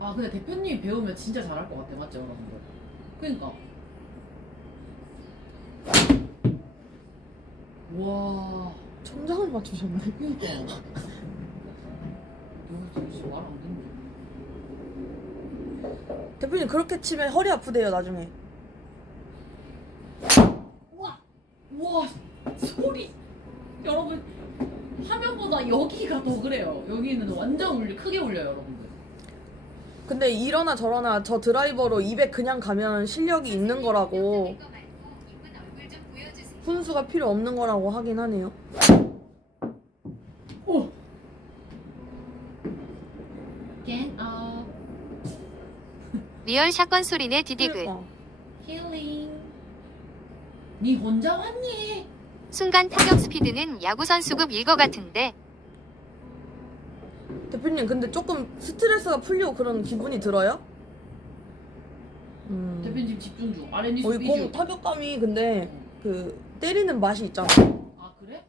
아 근데 대표님 배우면 진짜 잘할 것 같아 맞죠 여러분들? 그니까 와 천장을 맞추셨네. 그니까 여기서 진짜 말안 듣는데 대표님 그렇게 치면 허리 아프대요 나중에. 와 소리 여러분 화면보다 여기가 더 그래요. 여기는 완전 크게 울려요 여러분들. 근데 이러나 저러나 저 드라이버로 200 그냥 가면 실력이 있는 거라고, 훈수가 필요 없는 거라고 하긴 하네요. 오. Get up. 리얼 샷건 소리네 디디글. 힐링. 니 혼자 왔니? 순간 타격 스피드는 야구 선수급 일거 같은데. 대표님 근데 조금 스트레스가 풀리고 그런 기분이 들어요? 대표님 집중 중. 아랫입술 공 삐죽. 타격감이 근데 그 때리는 맛이 있잖아. 아 그래?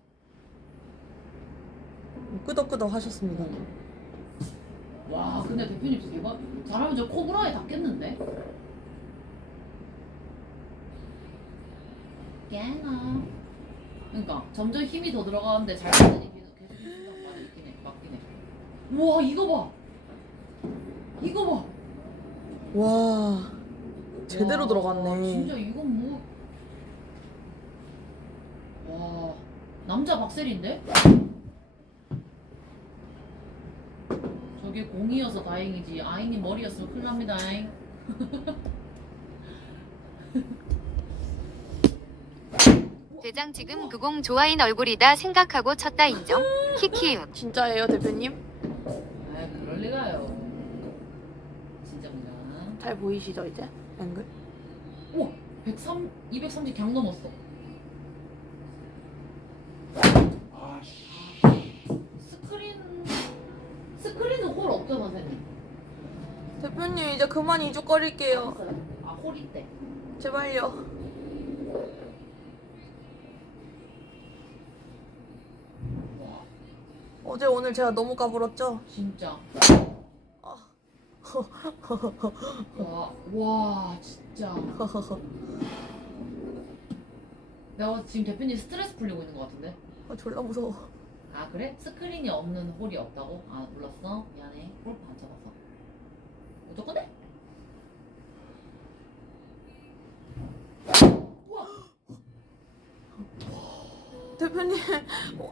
끄덕끄덕 하셨습니다. 와 근데 대표님 진짜 대박. 잘하면 저 코브라에 닿겠는데? 깨나. 그러니까 점점 힘이 더 들어가는데 잘 받으니 우와 이거 봐. 이거 봐. 와 제대로 와, 들어갔네. 진짜 이건 뭐. 와 남자 박셀인데? 저게 공이어서 다행이지. 아이님 머리였으면 큰일 납니다. 대장 지금 그 공 좋아인 얼굴이다 생각하고 쳤다 인정. 키키웃. 진짜예요 대표님? 아 그럴 리가요. 진짜입니다. 잘 보이시죠 이제? 앵글? 우와 230 강 넘었어. 아씨. 스크린은 홀 없죠 선생님? 대표님 이제 그만 이죽거릴게요. 아 홀 있대. 제발요. 어제 오늘 제가 너무 까불었죠? 진짜. 아. 와 진짜. 내가 지금 대표님 스트레스 풀리고 있는 것 같은데? 아, 졸라 무서워. 아 그래? 스크린이 없는 홀이 없다고? 아 몰랐어? 미안해. 골프 안 쳐봐서. 무조건 해? 대표님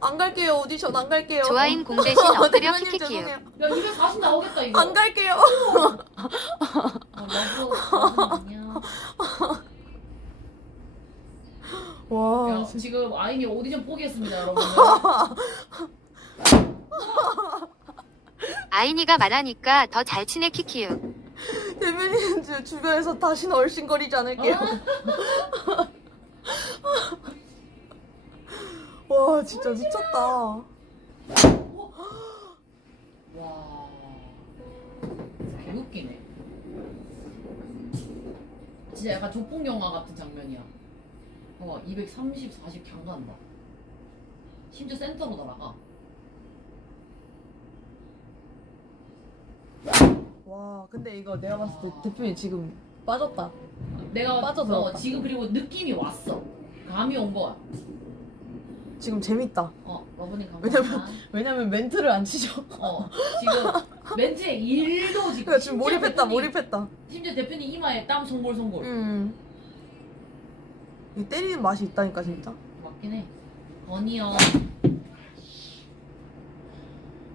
안 갈게요. 오디션 안 갈게요. 좋아인 공 대신 엎드려 대표님 키키키웃. 죄송해요. 야 240 나오겠다 이거. 안 갈게요. 아 러브 아니야. 와 야 지금 아이니 오디션 포기했습니다 여러분. 아이니가 말하니까 더 잘 치네 키키웃. 대표님 저 주변에서 다시는 얼씬거리지 않을게요. 와 진짜 미쳤다. 와 개웃기네. 진짜 약간 조폭 영화 같은 장면이야. 230, 40 강간다. 심지어 센터로 날아가. 와 근데 이거 내가 봤을 때 대표님 지금 빠졌다. 내가 빠져들었다. 지금 그리고 느낌이 왔어. 감이 온 거야. 지금 재밌다. 러브님 감사합니다. 왜냐면 멘트를 안 치죠. 지금 멘트에 1도 지금. 그러니까 지금 심지어 몰입했다 대표님- 몰입했다. 심지어 대표님 이마에 땀 송골송골. 이 때리는 맛이 있다니까 진짜. 맞긴 해. 건이요.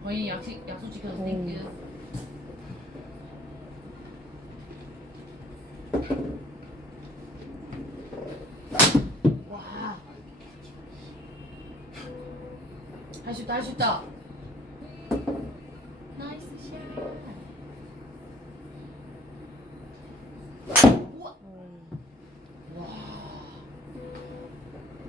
건이 약속 지켜서 땡큐. 와. 할 수 있다 할 수 있다. 나이스 샷. 우와. 와.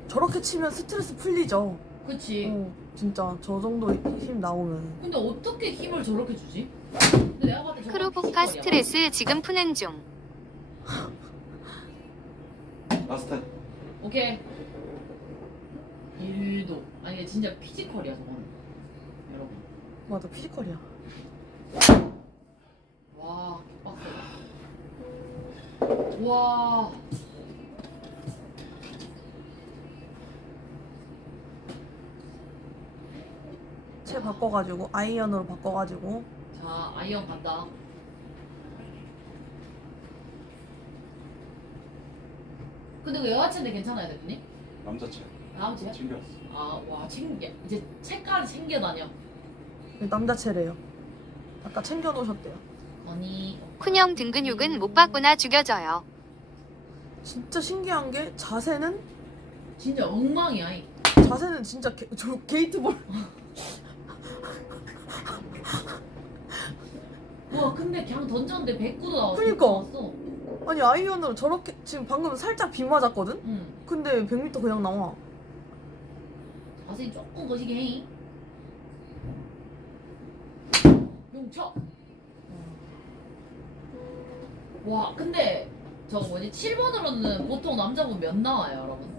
저렇게 치면 스트레스 풀리죠. 그치. 진짜 저 정도 힘 나오면. 근데 어떻게 힘을 저렇게 주지? 근데 내가 봤을 때 저거 크루보카 피지컬이야. 스트레스 지금 푸는 중. 라스트. 오케이. 1도. 아니 진짜 피지컬이야 저거는. 여러분. 맞아 피지컬이야. 와 개빡세다. 와. 채 바꿔가지고 아이언으로 바꿔가지고. 자 아이언 간다. 근데 그 여자친데 괜찮아요 대표님? 남자체. 다음 주에? 챙겼어. 아와 챙겨. 이제 책까지 챙겨다녀. 남자체래요. 아까 챙겨놓으셨대요. 언니. 쿤형 등 근육은 못 봤구나 죽여져요. 진짜 신기한 게 자세는 진짜 엉망이야. 자세는 진짜 저 게이트볼. 와 근데 그냥 던졌는데 109도 나왔어. 그니까. 나왔어. 아니 아이언으로 저렇게 지금 방금 살짝 비 맞았거든? 응. 근데 100m 그냥 나와. 자세히 조금 거시기 해. 용쳐. 와 근데 저거 뭐지 7번으로는 보통 남자분 몇 나와요 여러분?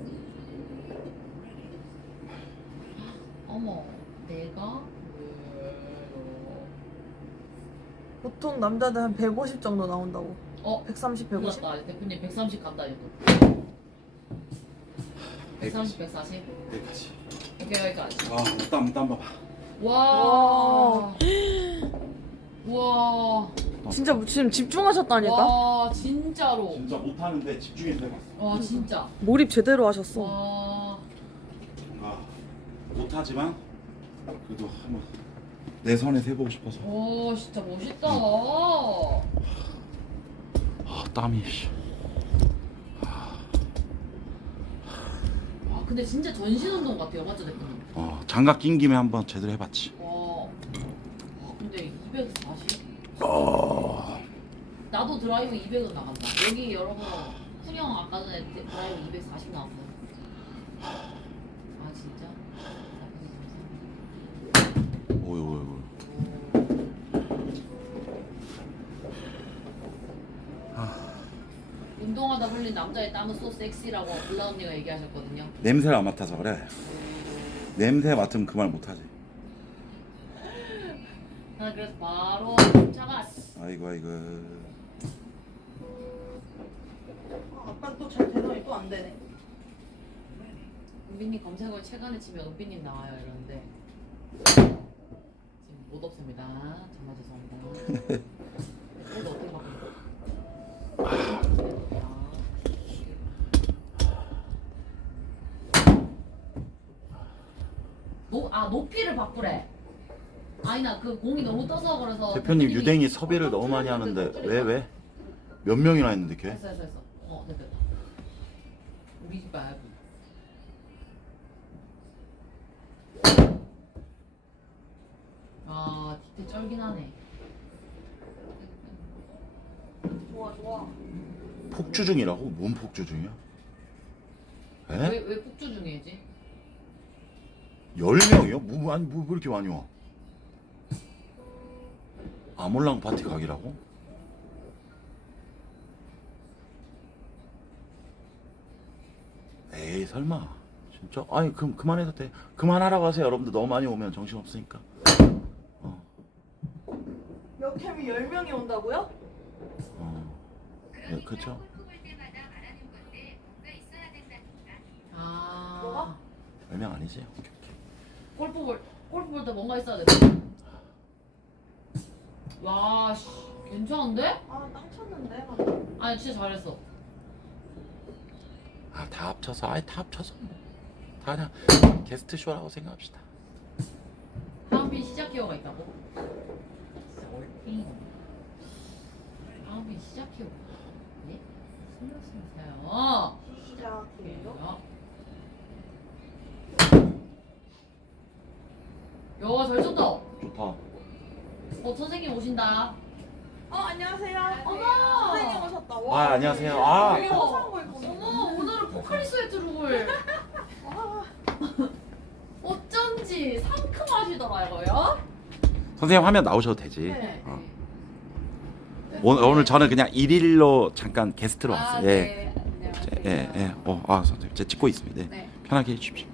어머 내가 보통 남자들 한 150 정도 나온다고. 130, 150? 몰랐다. 대표님 130 간다 이거. 130, 140. 여기까지. 오케이 여기까지. 와, 땀 봐봐. 와. 우와. 진짜 지금 집중하셨다니까? 와 진짜로. 진짜 못하는데 집중해서 해봤어. 와 진짜. 몰입 제대로 하셨어. 와. 아, 못하지만 그래도 한번 내 선에 세보고 싶어서. 오 진짜 멋있다. 아, 땀이. 씨. 아 근데 진짜 전신 운동 같아요, 맞죠 대표님? 장갑 낀 김에 한번 제대로 해봤지. 와. 근데 240? 어. 나도 드라이브 200은 나간다. 여기 여러분 훈영 아까 전에 드라이브 240 나왔어요. 아 진짜? 오유. 운동하다 흘린 남자의 땀은 소 섹시라고 블라 언니가 얘기하셨거든요. 냄새를 안 맡아서 그래. 냄새 맡으면 그 말 못하지. 나 그래서 바로 잡았어. 아이고. 아까 또 잘 되더니 또 안 되네. 은비님 검색어 최근에 치면 은비님 나와요 이러는데 지금 못 없습니다. 정말 죄송합니다. 그래도 어떻게 바꿔요? 높이를 바꾸래. 아니나 그 공이 너무 떠서 그래서 대표님 대표님이 유댕이 섭외를 너무 많이 하는데 왜? 몇 명이나 했는데 걔? 됐어. 됐다. 우리 집 봐야 아 디테일 쩔긴 하네. 좋아. 폭주 중이라고? 뭔 폭주 중이야? 에? 왜 폭주 중이지? 10명이요? 뭐 이렇게 많이 와? 아몰랑 파티 가기라고? 에이 설마 진짜? 아니 그럼 그만해도 돼. 그만하라고 하세요. 여러분들 너무 많이 오면 정신없으니까. 여캠이 10명이 온다고요? 네, 그쵸? 아 뭐가? 10명 아니지? 오케이. 골프 볼 때 뭔가 있어야 돼. 와 씨, 괜찮은데? 땅 쳤는데 방금. 아니 진짜 잘했어. 다 합쳐서 다 그냥 게스트 쇼라고 생각합시다. 하은빈 시작 기호가 있다고? 진짜 얼핑. 하은빈 시작 기호. 예? 스물스물세요. 야, 잘 쳤다. 좋다. 선생님 오신다. 안녕하세요. 어머! 선생님 오셨다. 안녕하세요. 어머, 오늘은 포카리 스웨트룩을. 어쩐지 상큼하시더라고요. 선생님 화면 나오셔도 되지. 네. 오늘 저는 그냥 1일로 잠깐 게스트로 왔어요. 예. 안녕하세요. 예. 선생님 제가 찍고 있습니다. 네. 편하게 해주십시오.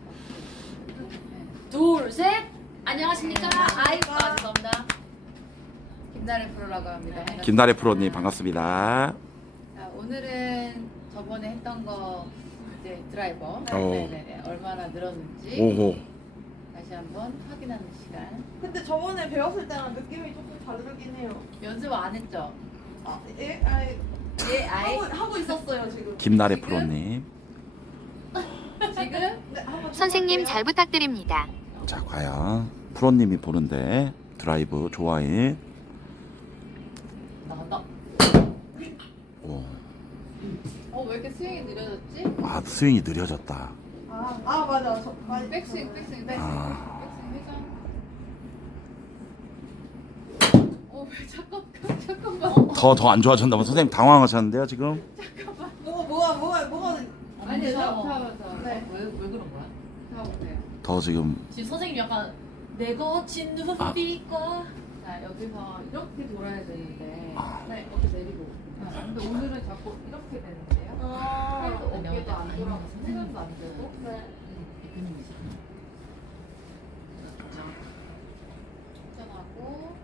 둘, 셋. 안녕하십니까? 죄송합니다. 김나래 프로라고 합니다. 반갑습니다. 김나래 프로님 반갑습니다. 자, 오늘은 저번에 했던 거 이제 드라이버 네네네 얼마나 늘었는지 오호. 다시 한번 확인하는 시간. 근데 저번에 배웠을 때랑 느낌이 조금 다르긴 해요. 연습 안 했죠? 예? 예, 아예 하고 있었어요 지금. 김나래 지금? 프로님. 지금 네, 한번 선생님 쳐볼게요. 잘 부탁드립니다. 자 과연 프로님이 보는데 드라이브 좋아해. 나간다. 오. 왜 이렇게 스윙이 느려졌지? 스윙이 느려졌다. 맞아. 백스윙. 아. 왜 잠깐만. 더 안 좋아졌나 봐. 선생님 당황하셨는데요 지금. 뭐가 아니, 자, 네. 왜 그런 거야? 잡아보세요. 더 지금 지금 선생님 약간 내 거친 눈빛과 자, 여기서 이렇게 돌아야 되는데 네. 이렇게 내리고. 근데 오늘은 자꾸 이렇게 되는데요. 팔도 어깨도 안 돌아가고 생각도 안 되고. 대표님 있어요. 측정하고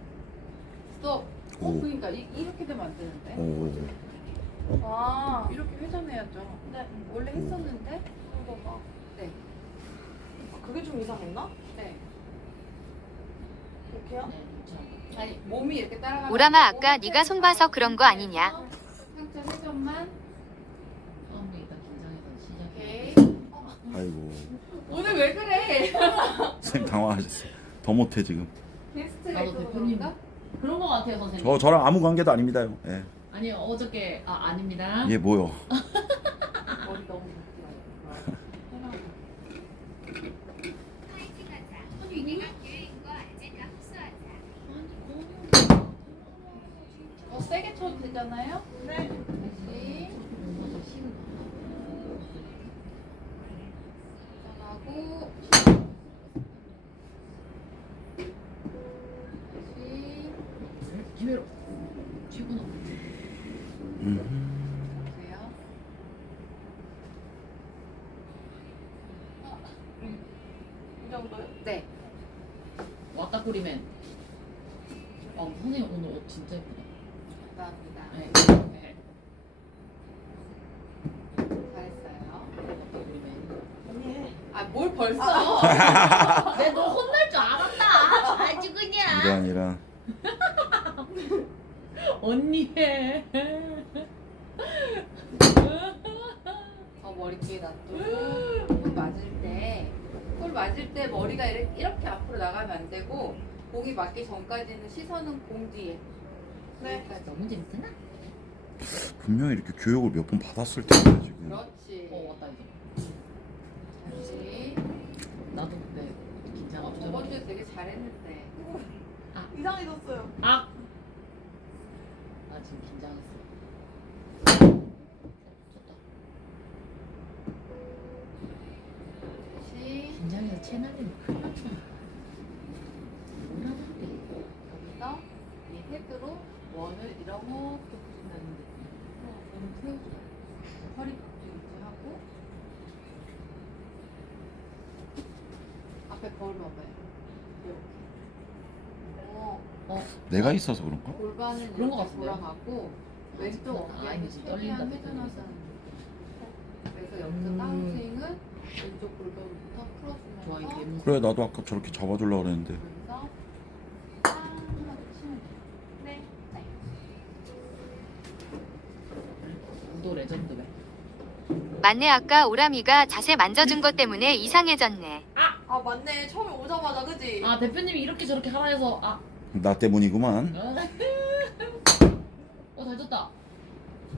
스톱. 오. 그러니까 이렇게 되면 안 되는데. 오. 이렇게 회전해야죠. 네. 원래 했었는데. 네. 그게 좀 이상했나? 네. 이렇게요? 네, 그렇죠. 아니 몸이 이렇게 따라가면 오라마 안 되고 아까 네가 손 봐서 그런 거 아니냐? 상체 회전만. 처음에 일단 긴장해서 시작해. 오케이. 아이고 오늘 왜 그래? 선생님 당황하셨어요. 더 못해 지금. 게스트가 나도 있어서 대표님 그런가? 그런 거 같아요, 선생님. 저랑 아무 관계도 아닙니다요. 예. 아니요, 어저께 아닙니다. 이게 뭐요? 머리 너무 더 세게 쳐도 되잖아요? 네. 다시. 하고. 다시. 기회로 최고나. 보세요. 이 정도요? 네. 왔다 꾸리맨. 선생님 오늘 옷 진짜 예쁘다. 감사합니다. 네. 네. 잘했어요. 왔다 꾸리맨. 언니 해. 아, 뭘 벌써? 내너 혼날 줄 알았다. 아주 그냥. 이런. 언니 해. 머리끼리 놔두고 볼 맞을 때 머리가 이렇게 앞으로 나가면 안 되고 공이 맞기 전까지는 시선은 공 뒤에. 네. 너무 재밌잖아. 분명히 이렇게 교육을 몇 번 받았을 텐데 지금. 그렇지. 왔다 이제. 다시. 나도 그때 긴장하고 저번 주에 되게 잘했는데. 이상해졌어요. 나 지금 긴장했어. 좋다. 다시. 긴장해서 채널이 큰일 났잖아. 여기서 이 헤드로 원을 이렇게 붙인다는 느낌. 몸 세워줘요. 허리 각도 유지하고. 앞에 거울 봐봐요. 이렇게. 내가 있어서 그런가? 골반은 그런 것 이렇게 같은데요? 돌아가고 왼쪽 어깨는 지금 최대한 떨린다. 회전하자는 거죠. 그래서 여기서 다운스윙은 왼쪽 골반부터 풀어주면서 좋아 이게 무 그래 나도 아까 저렇게 잡아주려고 그랬는데. 그래서 딱 하나 치면 돼요. 네. 우도 레전드네. 맞네 아까 오라미가 자세 만져준 것 때문에 이상해졌네. 아 맞네. 처음에 오자마자 그지? 아 대표님이 이렇게 저렇게 하라 해서 나 때문이구만. 잘 줬다.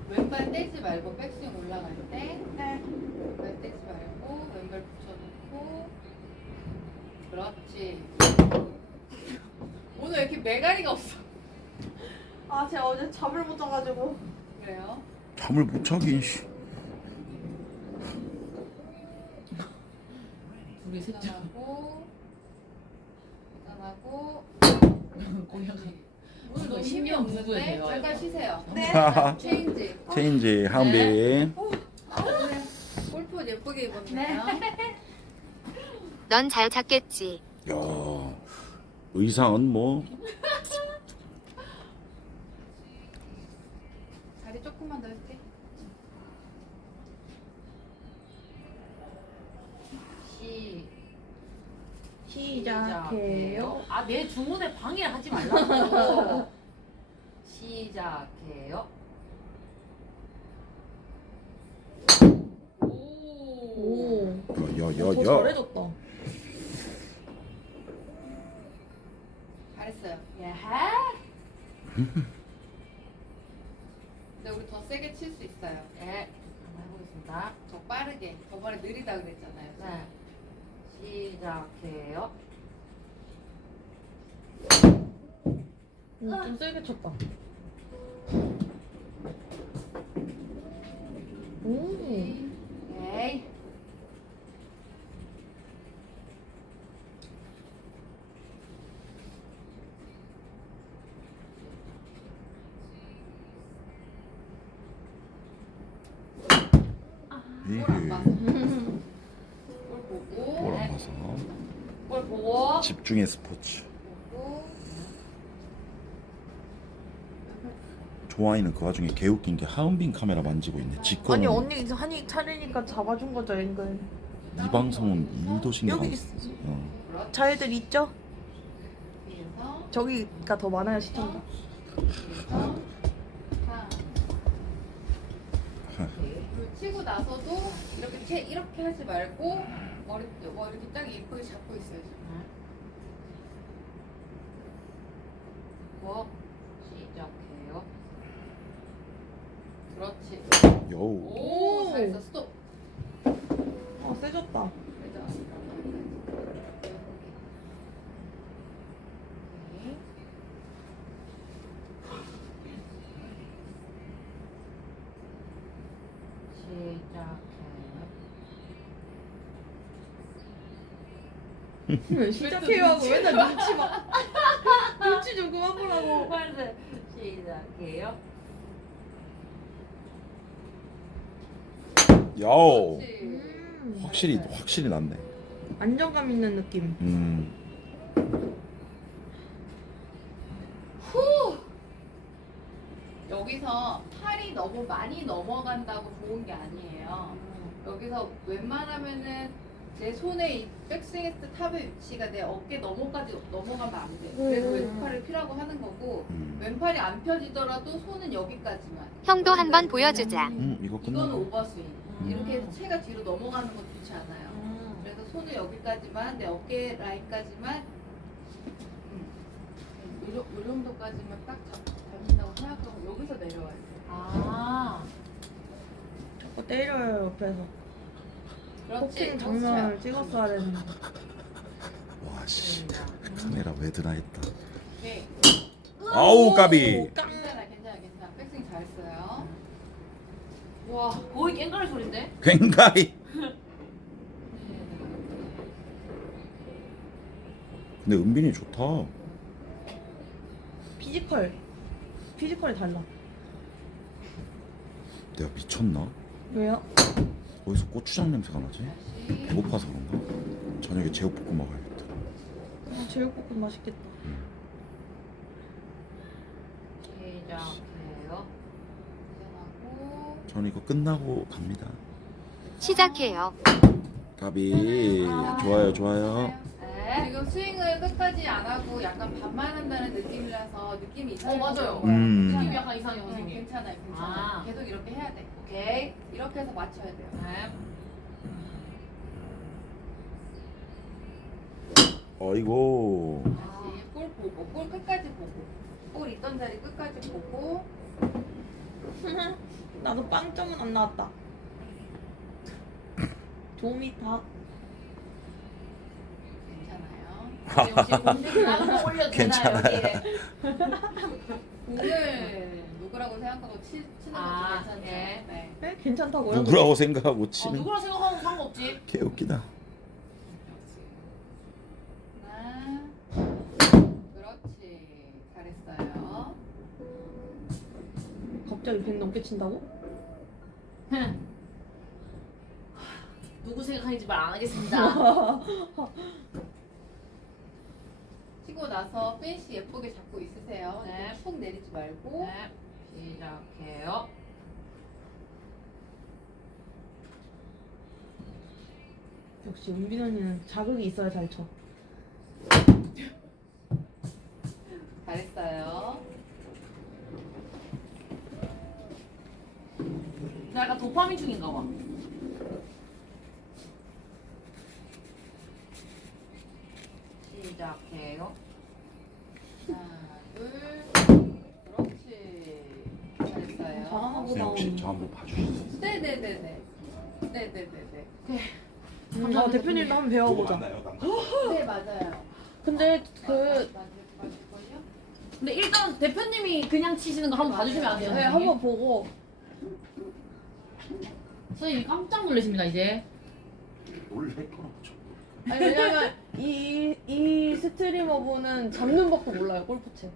왼발 떼지 말고 백스윙 올라갈 때 네. 왼발 떼지 말고 왼발 붙여놓고 그렇지. 오늘 왜 이렇게 매가리가 없어? 아 제가 어제 잠을 못 자가지고. 그래요? 잠을 못 자긴 씨. 둘이 셋째. 회전하고 회전하고 공약. 오늘 너무 힘이 신명 부부의 없는데? 대화예요. 잠깐 쉬세요. 네. 체인지. 체인지 하은비. 오늘 골프 예쁘게 입었네요. 넌 잘 잤겠지. 야 의상은 뭐 다리 조금만 더 할게. 시작해요. 내 주문에 방해하지 말라고. 시작해요. 오. 더 야야야. 잘해줬다. 잘했어요. 예. 근데 우리 더 세게 칠 수 있어요. 예. 한번 해보겠습니다. 더 빠르게. 저번에 느리다 그랬잖아요. 네. 시작해요. 좀 세게 쳤다. 오. 에이. 이게 볼 보고. 뭐라 봐서 볼 보고. 집중의 스포츠. 보고. 조아이는 그 와중에 개웃긴 게 하은빈 카메라 만지고 있네. 아니 직권은 언니 이제 한이 차리니까 잡아준 거죠 앵글. 이 방송은 일도 신경 여기 안 있어. 써. 그렇지. 잘들 있죠? 위에서 저기가 더 많아요 시청자. 그리고 치고 나서도 이렇게 하지 말고 머리 뭐 이렇게 딱 예쁘게 잡고 있어야지. 뭐 시작해요. 그렇지. 여우. 오, 잘했어. 스톱. 세졌다. 그죠? 오케이. 시작해요. 시작해요 하고 맨날 눈치 봐. 눈치 좀 그만 보라고. 시작해요. 여우. 그렇지. 확실히 낫네. 안정감 있는 느낌. 여기서 팔이 너무 많이 넘어간다고 좋은 게 아니에요. 여기서 웬만하면은 내 손에 이 백스윙 했을 때 탑의 위치가 내 어깨 넘어가면 안 돼. 그래서 왼팔을 피라고 하는 거고 왼팔이 안 펴지더라도 손은 여기까지만. 형도 한번 보여주자. 이거 이건 끝나고. 오버스윙. 이렇게 해서 채가 뒤로 넘어가는 건 좋지 않아요. 그래서 손은 여기까지만 내 어깨 라인까지만 요 정도까지만 딱 잡힌다고 생각하고 여기서 내려와야 돼. 아. 자꾸 때려요 옆에서. 그렇지. 포킹 장면을 찍었어야 되는데. 와 씨. 카메라 왜 드나 했다. 오케이. 아우 까비. 괜찮아. 백스윙 잘했어요. 와, 거의 깽가리 소린데? 굉장히. 근데 은빈이 좋다. 피지컬이 달라. 내가 미쳤나? 왜요? 어디서 고추장 냄새가 나지? 다시. 배고파서 그런가? 저녁에 제육볶음 먹어야겠다. 제육볶음 맛있겠다. 시작해요. 시작하고. 저는 이거 끝나고 갑니다. 시작해요. 가비 좋아요. 네. 지금 스윙을 끝까지 안 하고 약간 반만 한다는 느낌이라서 느낌이 이상해요. 맞아요. 느낌이 약간 이상해요, 선생님. 괜찮아요. 아. 계속 이렇게 해야 돼. 오케이. 이렇게 해서 맞춰야 돼요. 네. 어이고. 다시 볼 보고, 볼 끝까지 보고, 볼 있던 자리 끝까지 보고. 나도 빵점은 안 나왔다. 조미타. 괜찮아요. 혹시 공중에 한번 올려도 되나요, 여기에? 공을 누구라고 생각하고 치는 것도 아, 괜찮죠. 예. 네. 네? 괜찮다고요? 누구라고 생각하고 치는. 누구라 생각하면 상관없지. 개 웃기다. 하나, 그렇지. 잘했어요. 갑자기 100 넘게 친다고? 누구 생각하는지 말 안 하겠습니다. 치고 나서 페이스 예쁘게 잡고 있으세요. 네. 이렇게 푹 내리지 말고. 네. 시작해요. 역시 은빈 언니는 자극이 있어야 잘 쳐. 잘했어요. 나 약간 도파민 중인가 봐. 시작해요. 하나, 둘, 그렇지. 잘했어요. 잘하나 보다. 혹시 저 한번 봐주실 수 있어요? 네네네네. 대표님도 한번 배워보자. 네 맞아요. 근데 그 맞을걸요? 근데 일단 대표님이 그냥 치시는 거 한번 봐주시면 안 돼요? 네, 선생님? 한번 보고 선생님이 깜짝 놀라십니다 이제. 놀랄 거라고 좀. 아니 왜냐면 이 스트리머분은 잡는 법도 몰라요 골프채.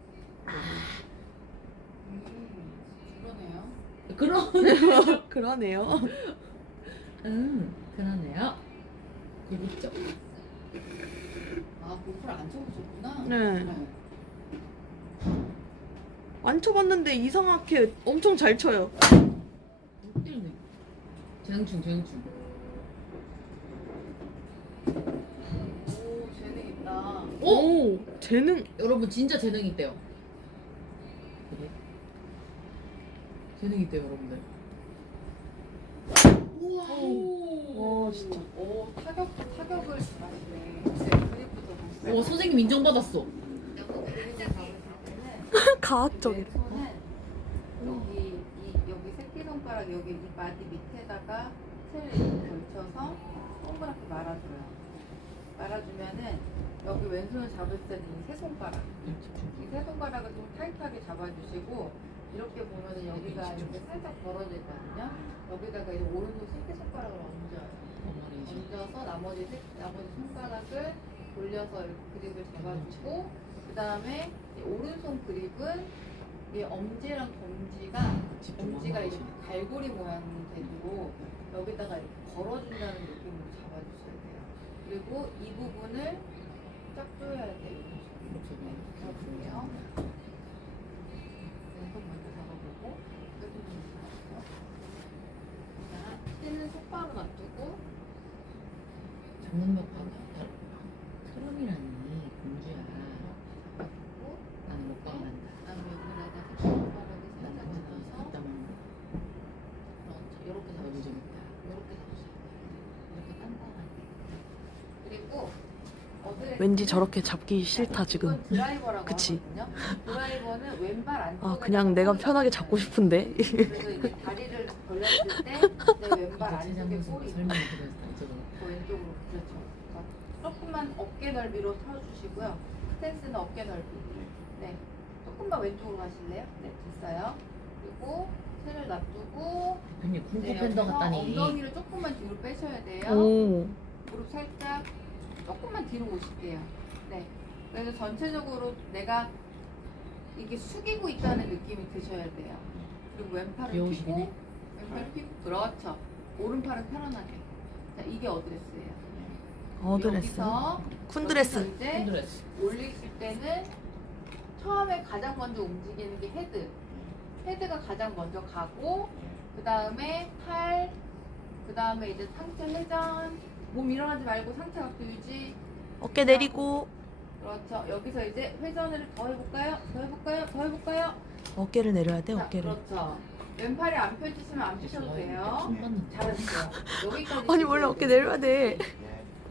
그러네요. 그러네요. 그러네요. 재밌죠? 아 골프를 안 쳐보셨구나. 네. 안 쳐봤는데 이상하게 엄청 잘 쳐요. 때리네. 재능충. 오 재능 있다. 오, 재능. 여러분 진짜 재능 있대요. 재능 있대요, 여러분들. 와, 진짜. 오, 타격을 잘하시네. 그립부터 다시. 오, 선생님 인정받았어. 과학적이다. 왼손은 여기 새끼손가락 여기 이 마디 밑에다가 채를 이렇게 걸쳐서 동그랗게 말아줘요. 말아주면은 여기 왼손을 잡을 때는 이 세 손가락, 이 세 손가락을 좀 타이트하게 잡아주시고 이렇게 보면은 여기가 이렇게 살짝 벌어져 있거든요. 여기다가 이제 오른손 새끼손가락을 얹어요. 얹어서 나머지 손가락을 돌려서 이렇게 그립을 잡아주고 그 다음에 오른손 그립은 이 엄지랑 검지가 이렇게 갈고리 모양이 되도록 여기다가 이렇게 걸어준다는 느낌으로 잡아주셔야 돼요. 그리고 이 부분을 쫙 조여야 돼요. 이렇게 잡아볼게요. 왼손 먼저 잡아보고 오른손 먼저 잡아볼게요. 자, 치는 똑바로 놔두고 잡는 것과 트럼이라니 공주야. 잡아주고 나는 못 박는다. 그다음에 여기다가 새끼손가락을 살짝 나는 얹어서 이따 먹는 거. 그렇죠. 이렇게 나도 잡으시면 좀 있다. 이렇게 잡으시면 이렇게 단단하게. 그리고 왠지 저렇게 잡기 싫다 지금. 이건 드라이버라고 그치. 하거든요. 드라이버는 왼발 안쪽에 아 그냥 내가 편하게 잡고 싶은데. 그래서 이제 다리를 벌렸을 때 내 왼발 안쪽에 제자면서 볼이 설명을 드렸어. 이쪽으로. 왼쪽으로 그렇죠. 조금만 어깨 넓이로 펴주시고요. 스탠스는 어깨 넓이. 네. 조금만 왼쪽으로 가실래요? 네, 됐어요. 그리고 채를 놔두고 대표님 쿵푸 네, 팬더 여기서 같다니. 엉덩이를 조금만 뒤로 빼셔야 돼요. 오. 무릎 살짝 조금만 뒤로 오실게요. 네. 그래서 전체적으로 내가 이게 숙이고 있다는 느낌이 드셔야 돼요. 그리고 왼팔을 귀여우시긴 펴고 해. 왼팔 펴고 그렇죠. 오른팔은 편안하게. 자, 이게 어드레스예요. 어드레스. 여기서 쿤드레스. 이제 핸드레스. 올리실 때는 처음에 가장 먼저 움직이는 게 헤드. 헤드가 가장 먼저 가고 그 다음에 팔, 그 다음에 이제 상체 회전, 몸 일어나지 말고 상체 각도 유지. 어깨 내리고 그렇죠. 여기서 이제 회전을 더 해볼까요? 더 해볼까요? 더 해볼까요? 어깨를 내려야 돼 자, 어깨를. 그렇죠. 왼팔이 안 펼치시면 안 펴셔도 돼요. 잘하셨어요. 여기까지. 아니 원래 어깨 내려야 돼.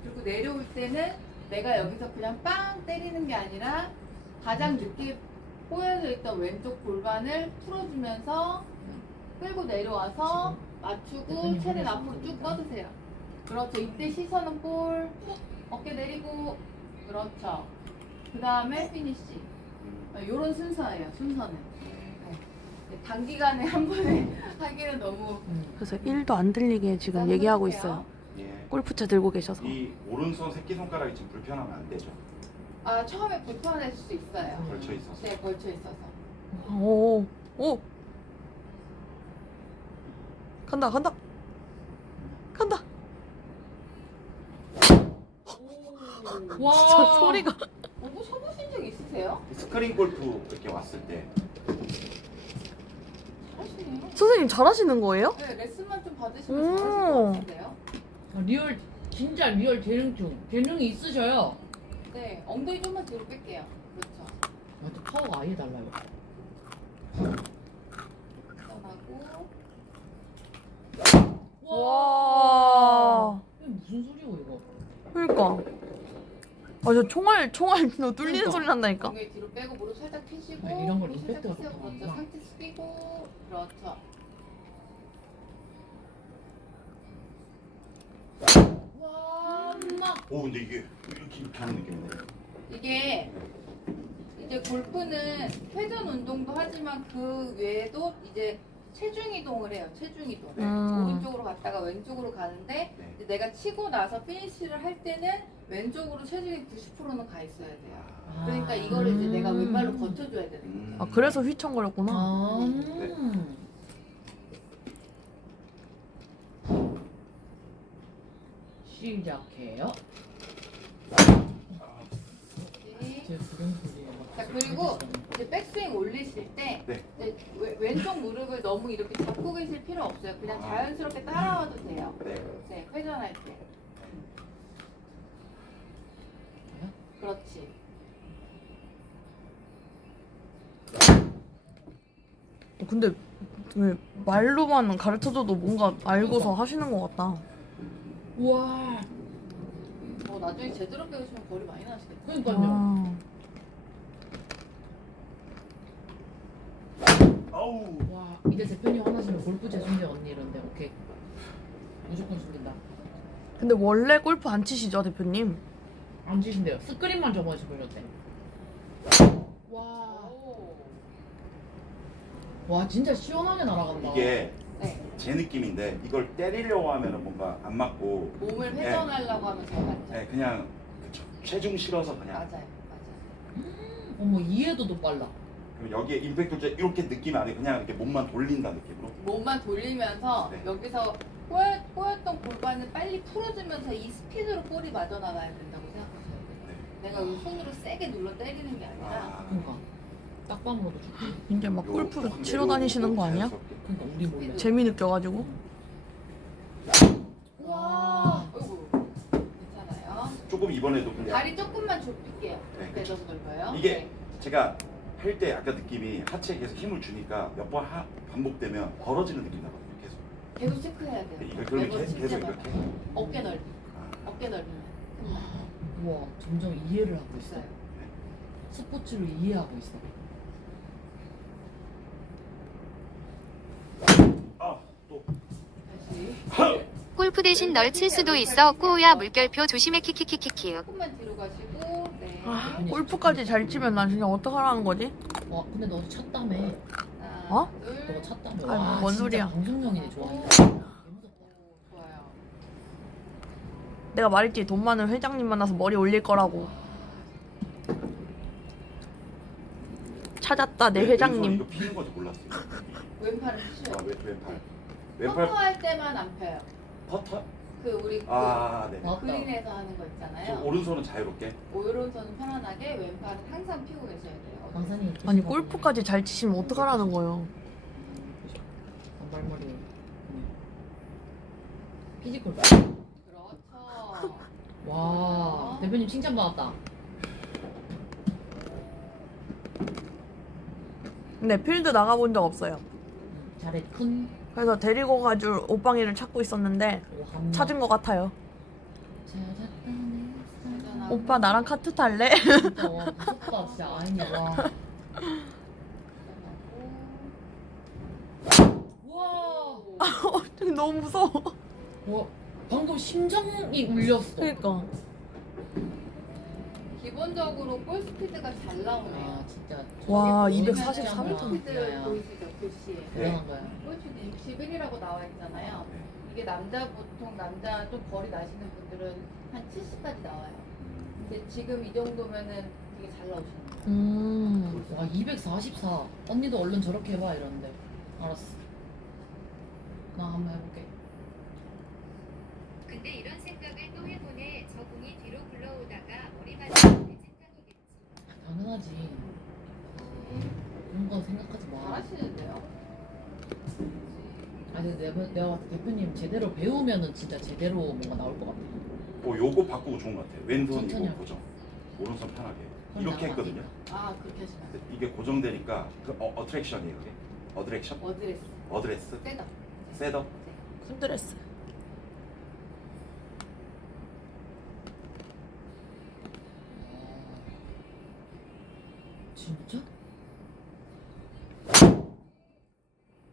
그리고 내려올 때는 내가 여기서 그냥 빵 때리는 게 아니라 가장 늦게 꼬여져 있던 왼쪽 골반을 풀어주면서 끌고 내려와서 맞추고 체는 앞으로 쭉 뻗으세요. 그렇죠. 이때 시선은 볼, 어깨 내리고, 그렇죠. 그 다음에 피니쉬. 요런 순서예요. 순서는. 네. 단기간에 한 번에 하기는 너무. 그래서 1도 안 들리게 지금 나도 얘기하고 해볼게요. 있어요. 예. 골프채 들고 계셔서. 이 오른손 새끼손가락이 지금 불편하면 안 되죠. 아, 처음에 불편할 수 있어요. 걸쳐 있어서. 네, 걸쳐 있어서. 오. 오. 간다 간다. 간다. 와. 진짜 소리가. 뭐 쳐보신 적 있으세요? 스크린 골프 이렇게 왔을 때 잘하시네요. 선생님 잘하시는 거예요? 네, 레슨만 좀 받으시면 오. 잘하실 것 같은데요? 리얼 진짜 리얼 재능충. 재능이 있으셔요. 네, 엉덩이 좀만 뒤로 뺄게요. 그렇죠. 완전 파워가 아예 달라요. 떠나고. 와. 이게 무슨 소리고 이거? 그러니까. 아 저 총알 너 뚫리는 그러니까. 소리 난다니까. 엉덩이 뒤로 빼고 무릎 살짝 펴시고. 아, 이런 걸 무릎 임팩트가 살짝 펴세요. 좋구나. 그렇죠. 상체 숙이고. 그렇죠. 와, 엄마. 오 근데 이게 이렇게 하는 느낌이네. 이게 이제 골프는 회전 운동도 하지만 그 외에도 이제 체중 이동을 해요. 체중 이동. 오른쪽으로 갔다가 왼쪽으로 가는데 네. 이제 내가 치고 나서 피니시를 할 때는 왼쪽으로 체중이 90%는 가 있어야 돼요. 그러니까 이거를 이제 내가 왼발로 버텨줘야 되는 거예요. 아 그래서 휘청거렸구나. 아. 시작해요. 제 부른 소리에 막 자, 그리고 이제 백스윙 올리실 때 네. 이제 왼쪽 무릎을 너무 이렇게 잡고 계실 필요 없어요. 그냥 자연스럽게 따라와도 돼요. 네. 네, 회전할 때. 그렇지. 근데 왜 말로만 가르쳐줘도 뭔가 알고서 하시는 것 같다. 우와. 나중에 제대로 배우시면 거리 많이 나시겠다. 그러니까요. 아, 아우. 와, 이제 대표님 화나시면 골프 재준대 언니 이런데 오케이. 무조건 숨긴다. 근데 원래 골프 안 치시죠, 대표님? 안 치신대요. 스크린만 저번에 보셨대. 와. 오. 와 진짜 시원하게 날아간다. 이게 네. 제 느낌인데 이걸 때리려고 하면은 뭔가 안 맞고 몸을 회전하려고 하면 잘 맞죠. 네, 그냥 그쵸. 체중 실어서 그냥 맞아요. 어머 이해도도 빨라. 그럼 여기에 임팩트 줄 이렇게 느낌이 아니고 그냥 이렇게 몸만 돌린다 느낌으로. 몸만 돌리면서 네. 여기서 꼬였던 골반을 빨리 풀어주면서 이 스피드로 볼이 맞아 나가야 된다고 생각하셔야 돼요. 네. 내가 이 손으로 세게 눌러 때리는 게 아니라 아, 그러니까 딱밤으로도 좋지. 이제 막 요 골프 확 치러 다니시는 거 아니야? 자연스럽게. 그러니까 우리 몰래. 재미 느껴가지고. 와. 어이구, 괜찮아요. 조금 이번에도 근데 다리 조금만 좁힐게요. 네, 내려서 넓어요. 이게 네. 제가 할 때 아까 느낌이 하체에 계속 힘을 주니까 몇 번 반복되면 벌어지는 느낌 나거든요. 계속. 계속 체크해야 돼요. 이걸 그러면 매번 칠 계속 때마다. 이렇게. 어깨 넓이. 아, 어깨 넓이면 끝나요. 우와 점점 이해를 하고 있어. 있어요. 스포츠를 이해하고 있어. 아, 또. 다시. 골프 대신 널 칠 수도 있어. 꼬우야 물결표 조심해 키키키키키. 조금만 뒤로 가시고. 네. 아, 골프까지 잘 치면 난 진짜 어떡하라는 거지? 와 근데 너 찼다며. 하나, 어? 둘. 너가 찼다며. 아이, 와 뭔 진짜 소리야. 방송용이네 좋아. 오, 개무섭다. 좋아요. 내가 말했지, 돈 많은 회장님 만나서 머리 올릴 거라고. 찾았다, 내 왼손 회장님. 이거 피는 건지 몰랐어요. 왼팔은 피셔야 아, 돼요. 왼팔. 퍼터 왼팔 할 때만 안 펴요. 퍼터? 그 우리 아, 네. 맞다. 그린에서 하는 거 저 있잖아요. 오른손은 자유롭게. 오른손은 편안하게, 왼팔은 항상 피고 계셔야 돼요. 강사님. 아니, 골프까지 잘 치시면 어떡하라는 거예요. 단발머리. 피지컬. 그렇죠. 와 대표님 칭찬 받았다. 근데 필드 나가본 적 없어요. 잘했군. 그래서 데리고 가줄 오빵이를 찾고 있었는데 오, 한마. 찾은 것 같아요. 찾았다네. 대단하고. 오빠 나랑 카트 탈래? 진짜 와 무섭다 진짜 아이니 와. 우와. 너무 무서워. 와 방금 심장이 울렸어. 그러니까. 기본적으로 볼 스피드가 잘 나오네요. 아 진짜. 와, 저기 243m. 보시면 스피드 보이시죠? 글씨에. 대단한 거야. 볼 스피드 61이라고 나와 있잖아요. 이게 보통 남자 좀 거리 나시는 분들은 한 70까지 나와요. 근데 지금 이 정도면은 되게 잘 나오시는 거예요. 와 244. 언니도 얼른 저렇게 해봐 이러는데. 알았어. 나 한번 해볼게. 근데 이런 생각을 또 해보네. 저 공이 뒤로 굴러오다가 머리 맞으면 찐따거겠지. 당연하지. 그런 건 생각하지 마. 잘하시는데요? 아니 근데 내가 봤을 때 대표님 제대로 배우면은 진짜 제대로 뭔가 나올 것 같아. 요거 바꾸고 좋은 것 같아요. 왼손 천천히 이거 하고. 고정. 오른손 편하게. 그럼 이렇게 나가지. 했거든요. 아, 그렇게 하시면 안 돼요. 이게 고정되니까 그 어트랙션이에요, 그게. 어드렉션? 어드레스, 어드레스? 셋업. 셋업? 큰 드레스. 진짜?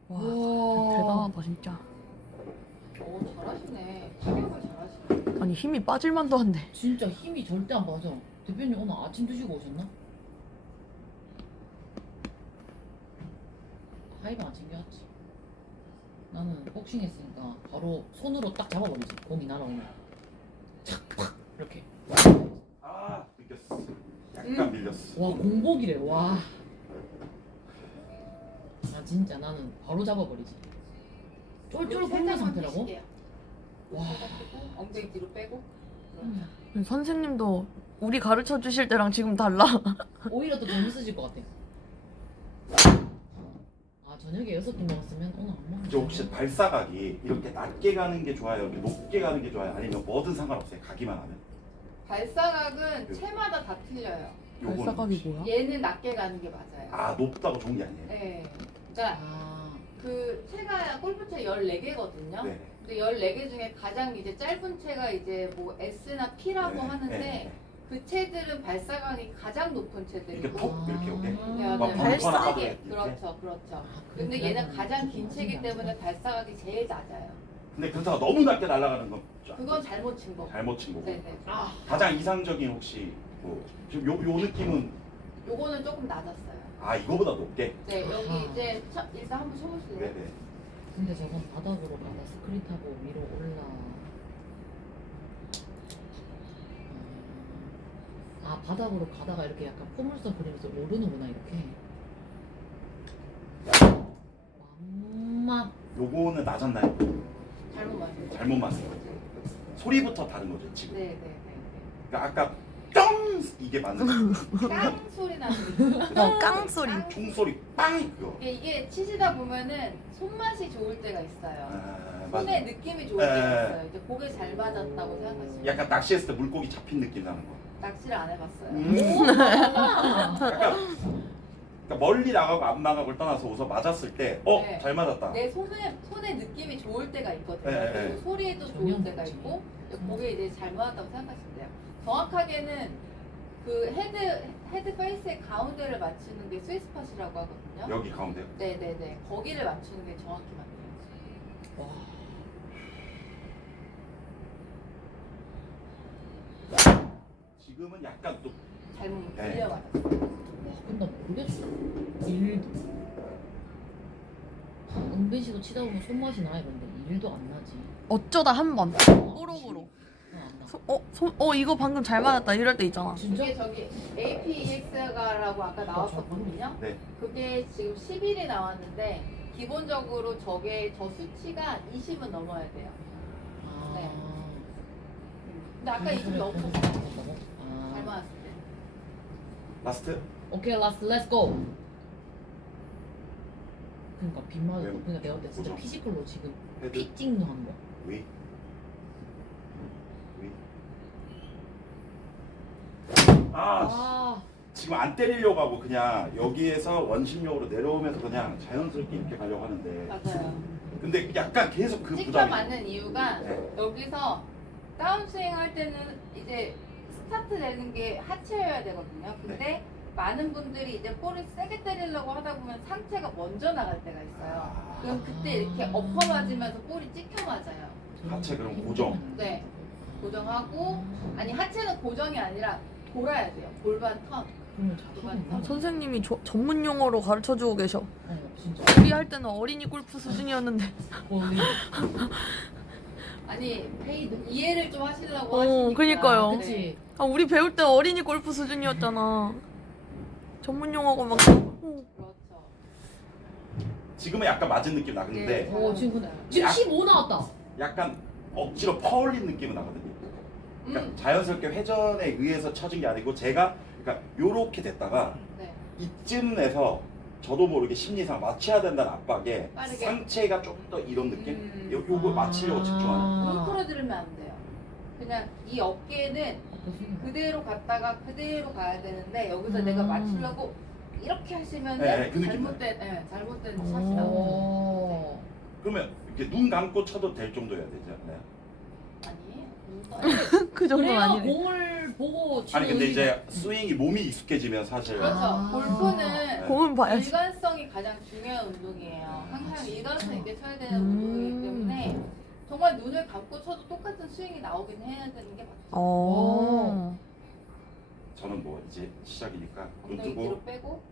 와, 우와. 대단하다 진짜. 오, 잘하시네. 타격을 잘하시네. 아니 힘이 빠질만도 한데. 진짜 힘이 절대 안 빠져. 대표님 오늘 아침 드시고 오셨나? 하이브 안 챙겨왔지. 나는 복싱 했으니까 바로 손으로 딱 잡아버리지. 공이 날아오면. 착! 이렇게. 아, 밀렸어. 약간 밀렸어. 와 공복이래. 와. 아 진짜 나는 바로 잡아버리지. 쫄쫄 굶는 살짝만 상태라고? 피실게요. 와. 살짝 엉덩이 뒤로 빼고. 음. 선생님도 우리 가르쳐 주실 때랑 지금 달라. 오히려 더 재밌어질 것 같아. 아 저녁에 6끼 먹었으면 오늘 안 먹는 이제 혹시 발사각이 이렇게 낮게 가는 게 좋아요? 이렇게 높게 가는 게 좋아요? 아니면 뭐든 상관없어요? 가기만 하면? 발사각은 채마다 다 틀려요. 요거는 발사각이 혹시? 뭐야? 얘는 낮게 가는 게 맞아요. 아, 높다고 좋은 게 아니에요? 네. 그러니까 아, 그 채가 골프채 14개거든요. 네. 근데 14개 중에 가장 이제 짧은 채가 이제 뭐 S나 P라고 네, 하는데 네. 그 채들은 발사각이 가장 높은 이렇게 채들이고 톡 이렇게 오게. 네, 막 맞아요. 발사각 세게. 이렇게. 그렇죠, 그렇죠. 아, 근데 그렇구나. 얘는 가장 긴 채이기 때문에 발사각이 제일 낮아요. 근데 그렇다고 너무 낮게 날아가는 건 그건 잘못 친 거고. 잘못 친 거고. 네네. 아, 가장 이상적인 혹시 뭐 지금 요 느낌은 요거는 조금 낮았어요. 아 이거보다 높게. 네, 여기 아하. 이제 일단 한번 쳐보실래요? 네네. 근데 저건 바닥으로 가다 스크린 타고 위로 올라. 아, 바닥으로 가다가 이렇게 약간 포물선 그리면서 오르는구나 이렇게. 맘마. 요거는 낮았나요? 잘못 맞은 거. 잘못 맞았어요. 소리부터 다른 거죠 지금. 네네네. 그러니까 아까 뿅 이게 맞는 거. 깡 소리 나는 깡 소리. 총소리 빵 그거. 이게 치시다 보면은 손맛이 좋을 때가 있어요. 아, 손의 맞아. 느낌이 좋을 때가 에. 있어요. 이제 고개 잘 맞았다고 생각하시면. 약간 낚시했을 때 물고기 잡힌 느낌 나는 거. 낚시를 안 해봤어요. 약간 그러니까 멀리 나가고 안 나가고를 떠나서 우선 맞았을 때 네. 잘 맞았다. 내 손의 느낌이 좋을 때가 있거든요. 네, 그리고 네. 소리에도 좋을 전혀 때가 모르지. 있고 고개 이제 잘 맞았다고 생각하시면 돼요. 정확하게는 그 헤드 페이스의 가운데를 맞추는 게 스위스 팟이라고 하거든요. 여기 가운데요? 네네네. 거기를 맞추는 게 정확히 맞아요. 와. 지금은 약간 또 잘못 네. 들려 맞았어요. 와, 근데 모르겠어. 일도. 은빈 씨도 치다 보면 손맛이 나 이런데 일도 안 나지. 어쩌다 한 번. 뽀록으로. 안 나. 이거 방금 잘 맞았다 이럴 때 있잖아. 진짜? 이게 저기 APEX라고 아까 나왔었거든요. 네. 그게 지금 11이 나왔는데 기본적으로 저게 저 수치가 20은 넘어야 돼요. 아. 네. 근데 아까 20 넘었어요. 잘 아. 맞았을 때. 라스트. 오케이, 렛츠 고. 그러니까 빗 맞았고, 네. 그러니까 내가 그때 진짜 뭐죠? 피지컬로 지금 헤드 피찡 하는 거야. 위. 위. 아 아, 지금 안 때리려고 하고 그냥 여기에서 원심력으로 내려오면서 그냥 자연스럽게 이렇게 가려고 하는데 맞아요. 근데 약간 계속 그 찍혀 부담이 맞는 이유가 네. 여기서 다운스윙 할 때는 이제 스타트 되는 게 하체여야 되거든요. 근데 많은 분들이 이제 볼을 세게 때리려고 하다 보면 상체가 먼저 나갈 때가 있어요. 그럼 그때 이렇게 엎어 맞으면서 볼이 찍혀 맞아요. 하체 그럼 고정. 네. 고정하고 아니 하체는 고정이 아니라 돌아야 돼요. 골반 턴. 그러면 자주 선생님이 전문 용어로 가르쳐 주고 계셔. 진짜. 우리 할 때는 어린이 골프 수준이었는데. 거의. 아니 이해를 좀 하시려고 하시니까. 그니까요. 그치. 아, 우리 배울 때 어린이 골프 수준이었잖아. 전문 용어가 막. 어. 그렇죠. 지금은 약간 맞은 느낌 나는데 네. 오, 지금 근데 지금 15 나왔다. 약간 억지로 퍼올린 느낌은 나거든요. 그러니까 자연스럽게 회전에 의해서 쳐진 게 아니고 제가 그러니까 요렇게 됐다가 네. 이쯤에서 저도 모르게 심리상 맞춰야 된다는 압박에 빠르게. 상체가 좀 더 이런 느낌? 요거 아. 맞추려고 집중하는 울크러 들으면 안 돼요. 그냥 이 어깨는 그대로 갔다가 그대로 가야 되는데 여기서 내가 맞추려고 이렇게 하시면 네, 그 느낌 잘못된 오. 샷이 나와요. 오. 그러면 이렇게 눈 감고 쳐도 될 정도여야 되지 않나요? 아니 그 정도는 그래야 아니네. 공을 보고 치는 아니 근데 의미가- 이제 스윙이 몸이 익숙해지면 사실 그렇죠. 아. 골프는 공은 봐야지. 일관성이 가장 중요한 운동이에요. 항상 일관성 있게 쳐야 되는 음. 운동이기 때문에 정말 눈을 감고 쳐도 똑같은 스윙이 나오긴 해야 되는 게 맞죠. 어. 저는 뭐 이제 시작이니까 눈 엉덩이 뒤로 뜨고 빼고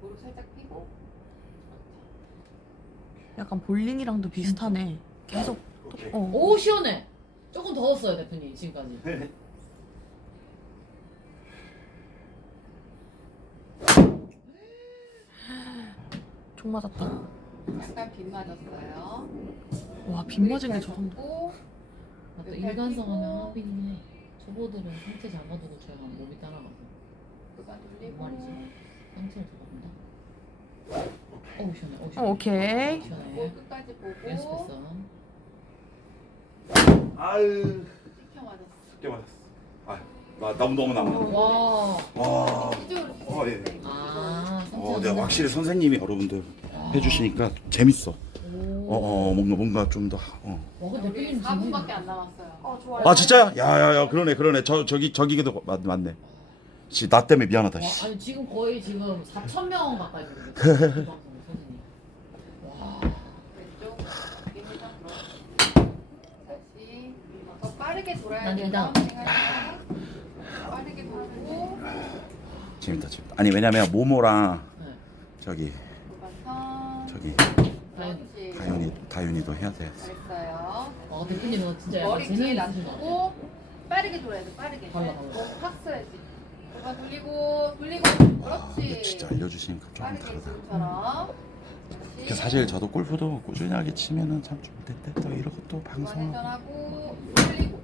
무릎 살짝 펴고 약간 볼링이랑도 비슷하네. 계속. 오케이. 오, 시원해. 조금 더웠어요, 대표님, 지금까지. 종 맞았다. 약간 빗 맞았어요. 와, 빗 맞은 게 저 정도. 잡고 아, 또 옆에 일관성 하면 끼고. 합이긴 해. 초보들은 상체 잡아두고 쳐야 몸이 따라가서. 골반 뭔 돌리고 말이지? 상체를 잡아본다? 어우, 시원해. 어우, 시원해. 오케이. 시원해. 볼 끝까지 보고 연습했어. 아유 찍혀 맞았어. 쉽게 맞았어. 아 너무 남아. 와. 와. 이쪽으로 예. 아, 내가 확실히 선생님이 여러분들 해주시니까 재밌어. 뭔가 좀 더. 와, 근데 우리 대표님 4분밖에 안 남았어요. 좋아요. 아 진짜야? 야야야 그러네. 저기도 맞네. 나 때문에 미안하다. 와, 씨. 아니 지금 거의 지금 4,000명 가까이 보고 계세요. 이 방송 선생님. 와. 왼쪽 여기입니다. 다시 더 빠르게 돌아야 난 돼요. 이당. 빠르게 돌고 재밌다. 아니 왜냐면 모모랑 네. 저기 다행히. 다윤이도 해야 돼. 잘했어요. 대표님 너 진짜 약간 머리 뒤에 재능이 있으신 것 같아요. 놔두고 빠르게 돌아야 돼. 빠르게. 달라. 확 써야지. 오빠 돌리고 이게 그렇지. 진짜 알려주시니까 조금 빠르게 다르다. 지금처럼. 이게 사실 저도 골프도 꾸준히 하게 치면은 참 좋은데 또 이러고 또 방송. 회전하고 돌리고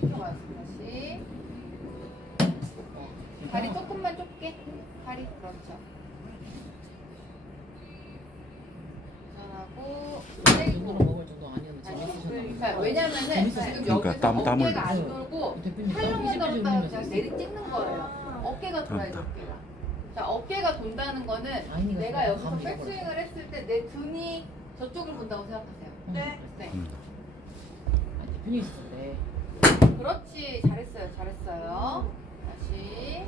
들어가요. 다시 다리 조금만 좁게. 다리 그렇죠. 회전하고 이 떼고. 정도로 먹을 정도 아니었는데 재밌으셨나 그러니까 왜냐면은 재밌었어요. 지금 그러니까 여기서 땀을 어깨가 안 돌고 대표님 팔로만 땀 돌았다가 삐질삐질 그냥 흘리면서 내리 찍는 거예요. 어깨가 돌아야 돼. 그러니까. 어깨가. 자 어깨가 돈다는 거는 아이니가 내가 지금 여기서 감기 백스윙을 했을 때 내 등이 저쪽을 본다고 생각하세요. 네. 네. 아니 대표님 있었는데 그렇지. 잘했어요. 다시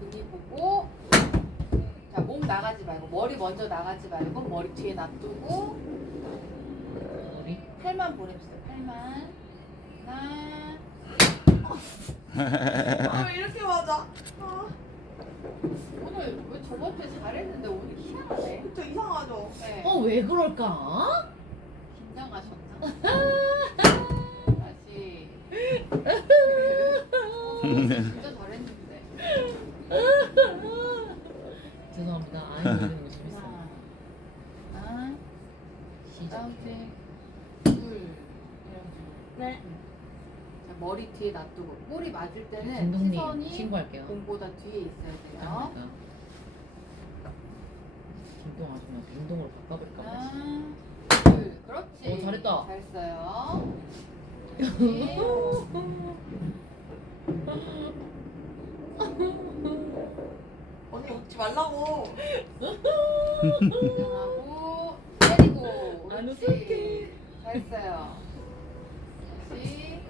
등이 보고 자 몸 나가지 말고 머리 먼저 나가지 말고 머리 뒤에 놔두고 우리 팔만 보내주세요. 팔만 하나 왜 이렇게 맞아? 오늘 왜 저번 주에 잘했는데 오늘 희한하네. 저 이상하죠? 네. 왜 그럴까? 긴장하셨나? 다시 진짜 잘했는데. 죄송합니다. 아이 노래는 거 재밌어요. 하나 시작. 다음에 둘 네. 자, 머리 뒤에 놔두고 꼬리 맞을 때는 김동님 시선이 신고할게요. 공보다 뒤에 있어야 돼요. 짱이다. 김동 아줌마 빈동으로 바꿔볼까 봐. 하나 둘 그렇지. 잘했다. 잘했어요. 언니 웃지 말라고. 긴장하고 때리고 안 그렇지. 웃을게. 잘했어요. 다시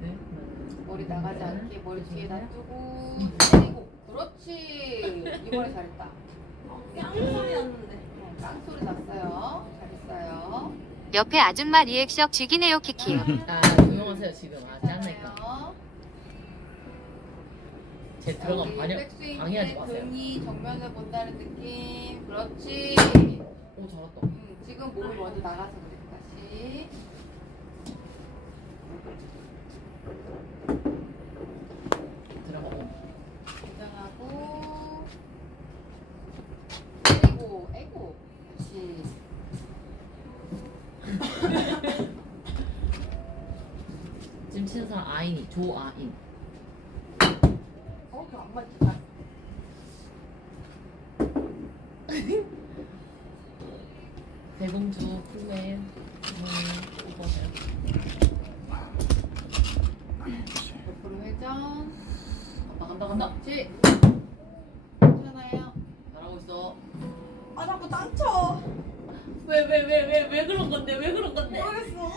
네? 머리 나가지 않게 머리 뒤에 놔두고 때리고 그렇지. 이번에 잘했다. 깡 소리 났는데. 깡 소리 났어요. 잘했어요. 옆에 아줌마 리액션 죽이네요 키키. 조용하세요 지금. 짱나니까. 잘해요. 제 들어가면 백스윙 방해하지 때 마세요. 등이 정면을 본다는 느낌. 그렇지. 오 잘했다. 지금 몸이 먼저 나가서 그래. 다시. 들어가고. 긴장하고 때리고 아이고 다시. 지금 치는 사람 아인이 조아인. 그안 맞지? 대공주 풀맨 오버세요. 옆으로 회전. 간다. 그렇지. 괜찮아요. 잘하고 있어. 아 자꾸 당쳐. 왜 그런 건데? 왜 그런 건데? 모르겠어.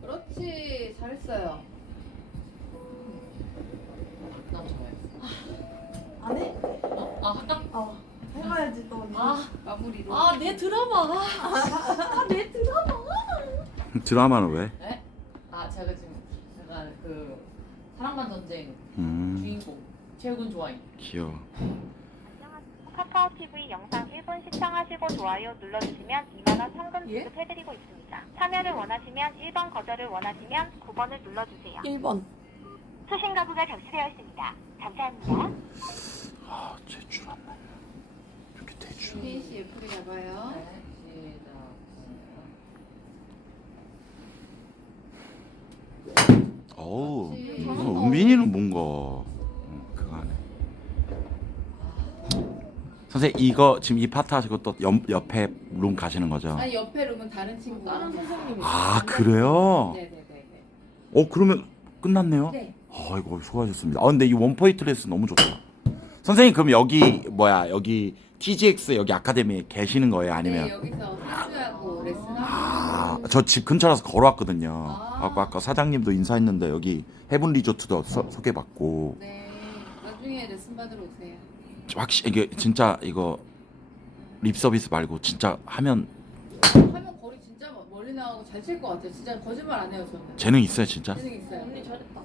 그렇지. 잘했어요. 너무 좋아요. 안 해? 할까? 해봐야지 또. 언니. 마무리로. 내 드라마. 내 드라마. 드라마는 왜? 네? 제가 지금 약간 그 사랑만 전쟁 주인공 최근 좋아인. 귀여워. 카카오 TV 영상 1분 시청하시고 좋아요 눌러주시면 2만원 현금 예? 지급해드리고 있습니다. 참여를 원하시면 1번, 거절을 원하시면 9번을 눌러주세요. 1번. 수신 거부가 접수되어 있습니다. 감사합니다. 제출 안 나. 이렇게 대출. 수빈 씨 예쁘게 잡아요. 어우, 그렇지. 은빈이는 뭔가 그거 하네. 선생님 이거 지금 이 파트 하시고 또 옆에 룸 가시는 거죠? 아니 옆에 룸은 다른 친구. 다른 선생님이 아 그래요? 네네네네. 그러면 끝났네요? 네. 아이고 수고하셨습니다. 근데 이 원포인트 레슨 너무 좋다. 선생님 그럼 여기 여기 TGX 여기 아카데미에 계시는 거예요? 아니면? 네 여기서 실수하고 레슨하고. 저 집 근처라서 걸어왔거든요. 아. 아까 사장님도 인사했는데 여기 해븐 리조트도 소개받고 네. 나중에 레슨 받으러 오세요. 확실히 이게 진짜 이거 립 서비스 말고 진짜 하면 하면 거리 진짜 멀리 나가고 잘 칠 것 같아요. 진짜 거짓말 안 해요 저는. 재능 있어요 진짜? 재능 있어요. 언니 잘했다.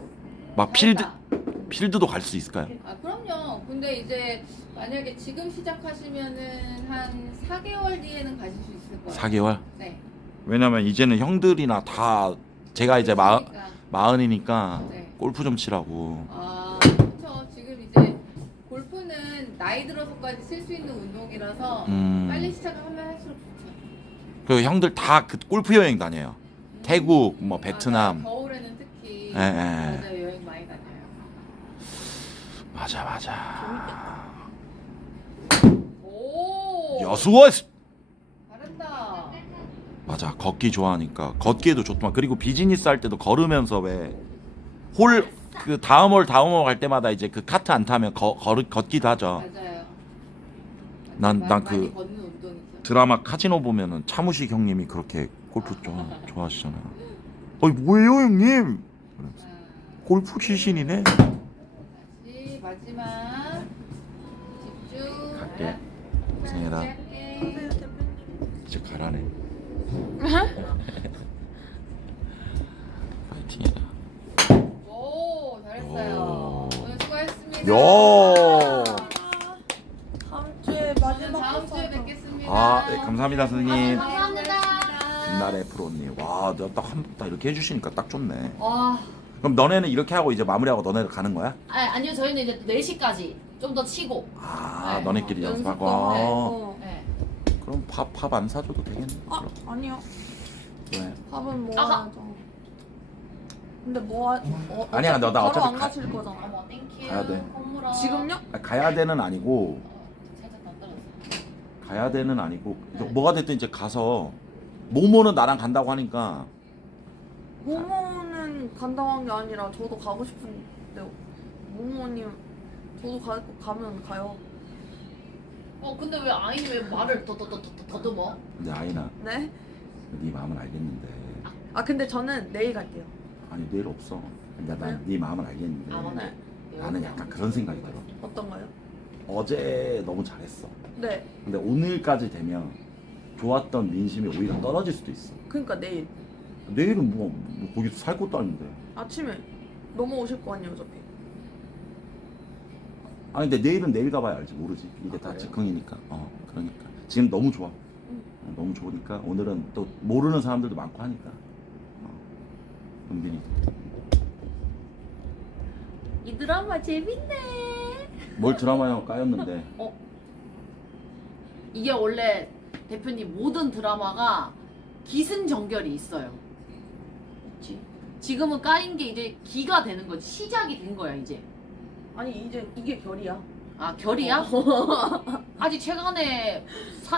막 필드도 갈 수 있을까요? 아 그럼요. 근데 이제 만약에 지금 시작하시면은 한 4개월 뒤에는 가실 수 있을 거예요. 4개월? 네. 왜냐면 이제는 형들이나 다 제가 이제 그러니까. 마흔이니까 네. 골프 좀 치라고. 아 그렇죠. 지금 이제 골프는 나이 들어서까지 쓸 수 있는 운동이라서 빨리 시작하면 할수록 좋죠. 그 형들 다 그 골프 여행 다녀요. 태국, 뭐 베트남. 맞아, 겨울에는 특히 예, 예. 맞아요. 여행 많이 다녀요. 맞아. 오. 여수원. 잘한다. 맞아. 걷기 좋아하니까 걷기에도 좋더만. 그리고 비즈니스 할 때도 걸으면서 왜 홀 그 다음 홀 갈 때마다 이제 그 카트 안 타면 걷기도 하죠. 맞아요. 난 많이 그 걷는 운동이죠. 드라마 카지노 보면은 차무식 형님이 그렇게 골프 좋아하시잖아요. 어이 뭐예요 형님? 골프 출신이네. 다시 마지막 집중. 갈게. 고생해라. 할게. 이제 가라네. 파이팅해라. 오 잘했어요. 오늘 수고하셨습니다. 야. 다음 주에 저는 마지막 다음 주에 회사죠. 뵙겠습니다. 아, 네, 감사합니다 선생님. 감사합니다. 김나래 프로님. 와, 내가 딱 이렇게 해주시니까 딱 좋네. 와. 그럼 너네는 이렇게 하고 이제 마무리하고 너네들 가는 거야? 아니요 저희는 이제 4시까지 좀 더 치고. 아, 네. 너네끼리 연습하고. 연습도 네. 네. 그럼 밥 안 사줘도 되겠네. 아 아니요. 왜? 밥은 뭐 아하. 하죠? 근데 뭐 아니야, 나 바로 어차피 안 가실 거잖아. 어머 땡큐. 가야 돼. 건물아. 지금요? 가야 되는 아니고 살짝 더 떨어졌어. 가야 되는 아니고 뭐가 됐든 이제 가서 모모는 나랑 간다고 하니까 모모는 간다고 한 게 아니라 저도 가고 싶은데 모모님 저도 가면 가요. 근데 왜 아이는 왜 말을 더듬어? 근데 아이나 네? 네 마음은 알겠는데 아 근데 저는 내일 갈게요. 아니 내일 없어. 근데 왜요? 난네 마음은 알겠는데 아 맞네. 나는 약간 그런 생각이 들어. 어떤가요? 어제 너무 잘했어. 네. 근데 오늘까지 되면 좋았던 민심이 오히려 떨어질 수도 있어. 그러니까 내일 내일은 뭐 거기서 살 것도 아닌데. 아침에 넘어오실 거 아니에요 어차피. 아니 근데 내일은 내일 가봐야 알지 모르지. 이게 다 그래요? 즉흥이니까. 그러니까 지금 너무 좋아. 너무 좋으니까 오늘은 또 모르는 사람들도 많고 하니까. 은빈이 이 드라마 재밌네. 뭘 드라마에 까였는데. 이게 원래 대표님 모든 드라마가 기승전결이 있어요. 그치? 지금은 까인 게 이제 기가 되는 거지. 시작이 된 거야 이제. 아니 이제 이게 결이야. 아 결이야? 아직 최근에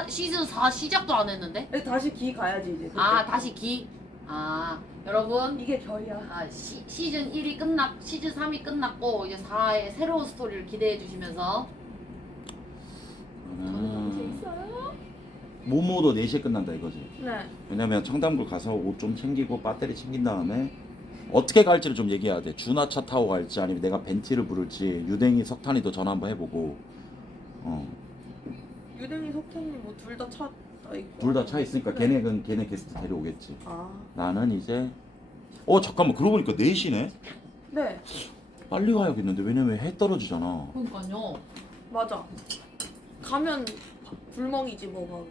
시즌 4 시작도 안 했는데? 다시 기 가야지 이제. 그때. 다시 기? 여러분 이게 결이야. 시즌 1이 시즌 3이 끝났고 이제 4의 새로운 스토리를 기대해 주시면서 모모도 4시에 끝난다 이거지. 네. 왜냐면 청담구 가서 옷 좀 챙기고 배터리 챙긴 다음에 어떻게 갈지를 좀 얘기해야 돼. 준하 차 타고 갈지 아니면 내가 벤티를 부를지 유댕이 석탄이도 전화 한번 해보고. 유댕이 석탄님 뭐 둘 다 차 다 있고. 둘 다 차 있으니까 네. 걔네 게스트 데려오겠지. 아. 나는 이제 잠깐만 그러고 보니까 4시네? 네. 빨리 가야겠는데 왜냐면 해 떨어지잖아. 그러니까요. 맞아. 가면 불멍이지 뭐가.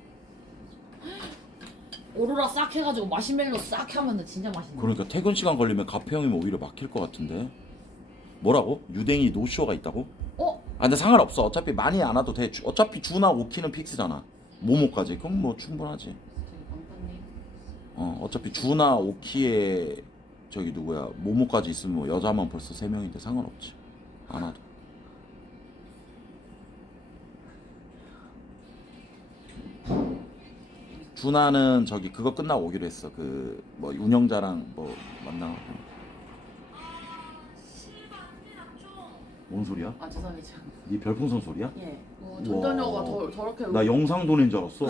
오로라 싹 해가지고 마시멜로 싹 하면은 진짜 맛있네. 그러니까 퇴근 시간 걸리면 카페 형이면 오히려 막힐 것 같은데. 뭐라고? 유댕이 노쇼가 있다고? 근데 상관없어. 어차피 많이 안 와도 돼. 어차피 주나 오키는 픽스잖아. 모모까지. 그럼 뭐 충분하지. 어차피 주나 오키에 저기 누구야 모모까지 있으면 뭐 여자만 벌써 3명인데 상관없지. 안 와도. 준하는 저기 그거 끝나고 오기로 했어. 그 뭐 운영자랑 뭐 만나고. 뭔 소리야? 아 죄송해요. 네 별풍선 소리야? 예. 우와. 전자녀가 저렇게 나 영상 돈인 줄 알았어.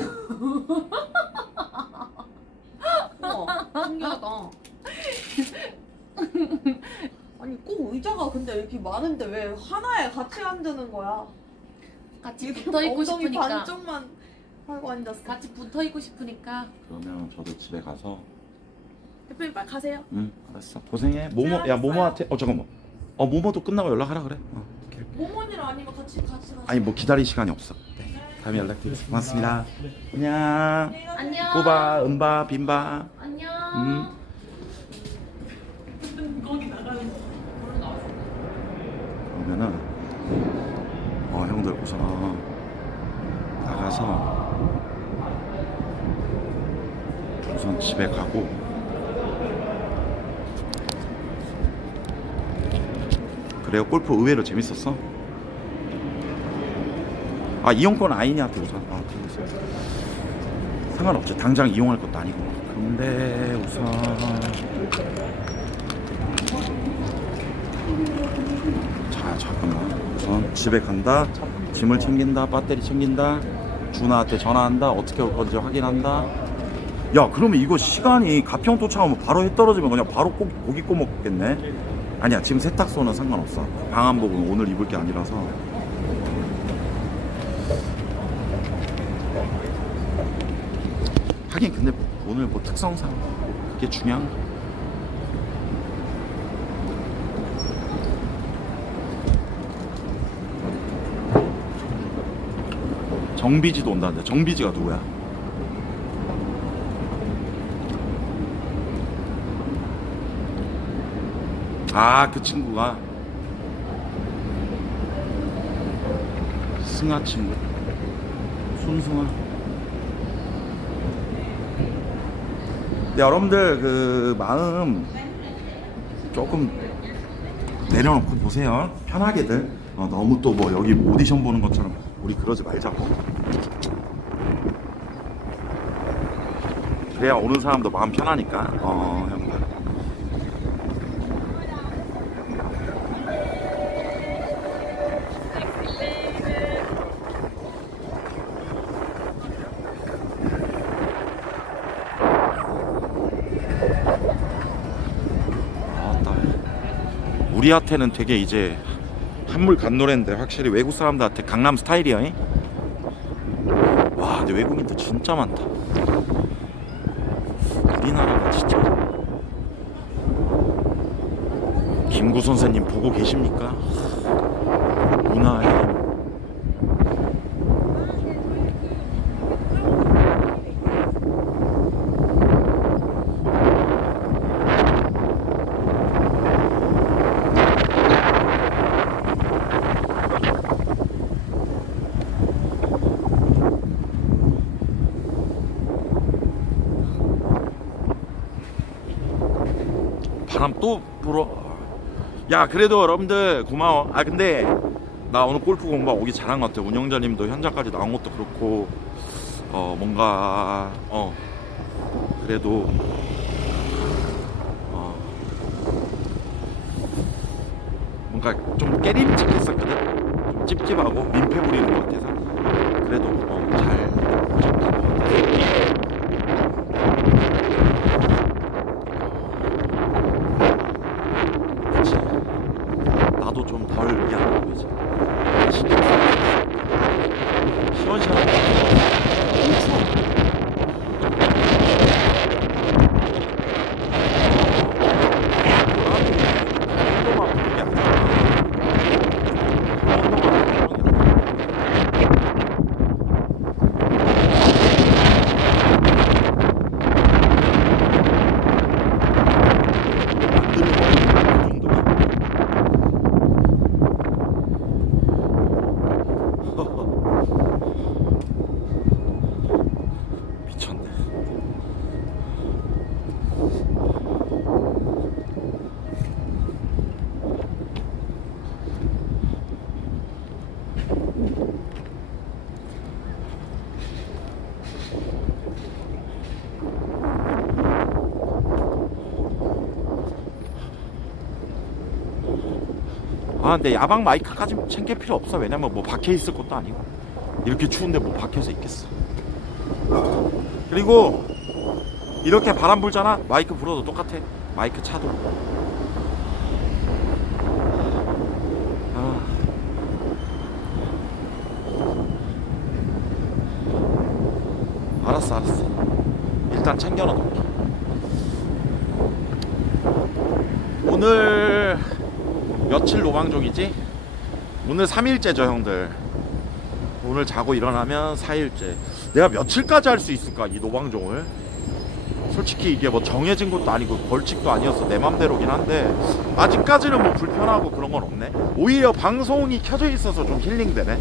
우와, 신기하다. 아니 꼭 의자가 근데 이렇게 많은데 왜 하나에 같이 앉는 거야? 같이 이렇게 붙어 있고 엉덩이 싶으니까. 반쪽만 하고 앉았어. 같이 붙어 있고 싶으니까. 그러면 저도 집에 가서. 대표님 빨리 가세요. 응, 알았어. 고생해. 모모, 야 모모한테. 잠깐만. 모모도 끝나고 연락하라 그래. 오케이. 모모니랑 아니면 같이 가세요. 아니 뭐 기다릴 시간이 없어. 네. 다음에 연락드리겠습니다. 고맙습니다. 안녕. 안녕. 꼬바, 은바, 빈바. 안녕. 그러면은 형들 우선 나가서 우선 집에 가고 그래요. 골프 의외로 재밌었어. 이용권 아이니한테 우선 상관없지. 당장 이용할 것도 아니고. 근데 우선 잠깐만. 우선 집에 간다. 짐을 챙긴다. 배터리 챙긴다. 준하한테 전화한다. 어떻게 올 건지 확인한다. 야, 그러면 이거 시간이 가평 도착하면 바로 해 떨어지면 그냥 바로 고기 구워 먹겠네. 아니야, 지금 세탁소는 상관없어. 방한복은 오늘 입을 게 아니라서. 하긴 근데 오늘 뭐 특성상 그게 중요한 거. 정비지도 온다는데 정비지가 누구야? 그 친구가 승아 친구 손승아. 여러분들 그 마음 조금 내려놓고 보세요. 편하게들. 너무 또 뭐 여기 오디션 보는 것처럼 우리 그러지 말자고. 그래야 오는 사람도 마음 편하니까. 형들. 우리한테는 되게 이제 한물 간 노래인데 확실히 외국 사람들한테 강남 스타일이야. 와, 근데 외국인도 진짜 많다. 우리나라가 진짜. 김구 선생님 보고 계십니까? 문화의 바람 또 불어. 야, 그래도 여러분들 고마워. 근데 나 오늘 골프 공방 오기 잘한 것 같아. 운영자님도 현장까지 나온 것도 그렇고 뭔가 그래도 뭔가 좀 깨림칙했었거든. 좀 찝찝하고 민폐 부리는 것 같아서 그래도 잘 오셨던 것 같아서. 그치. 나도 좀 덜 미안하고 이제 신경 쓰고 시원시원하게 너무 추워. 아 근데 야방 마이크까지 챙길 필요 없어. 왜냐면 뭐 박혀 있을 것도 아니고 이렇게 추운데 뭐 박혀서 있겠어. 그리고 이렇게 바람 불잖아. 마이크 불어도 똑같아. 마이크 차도. 아. 알았어. 일단 챙겨놓을게. 오늘 며칠 노방종이지? 오늘 3일째죠 형들. 오늘 자고 일어나면 4일째. 내가 며칠까지 할 수 있을까 이 노방종을? 솔직히 이게 뭐 정해진 것도 아니고 벌칙도 아니어서 내 맘대로긴 한데 아직까지는 뭐 불편하고 그런 건 없네. 오히려 방송이 켜져 있어서 좀 힐링되네.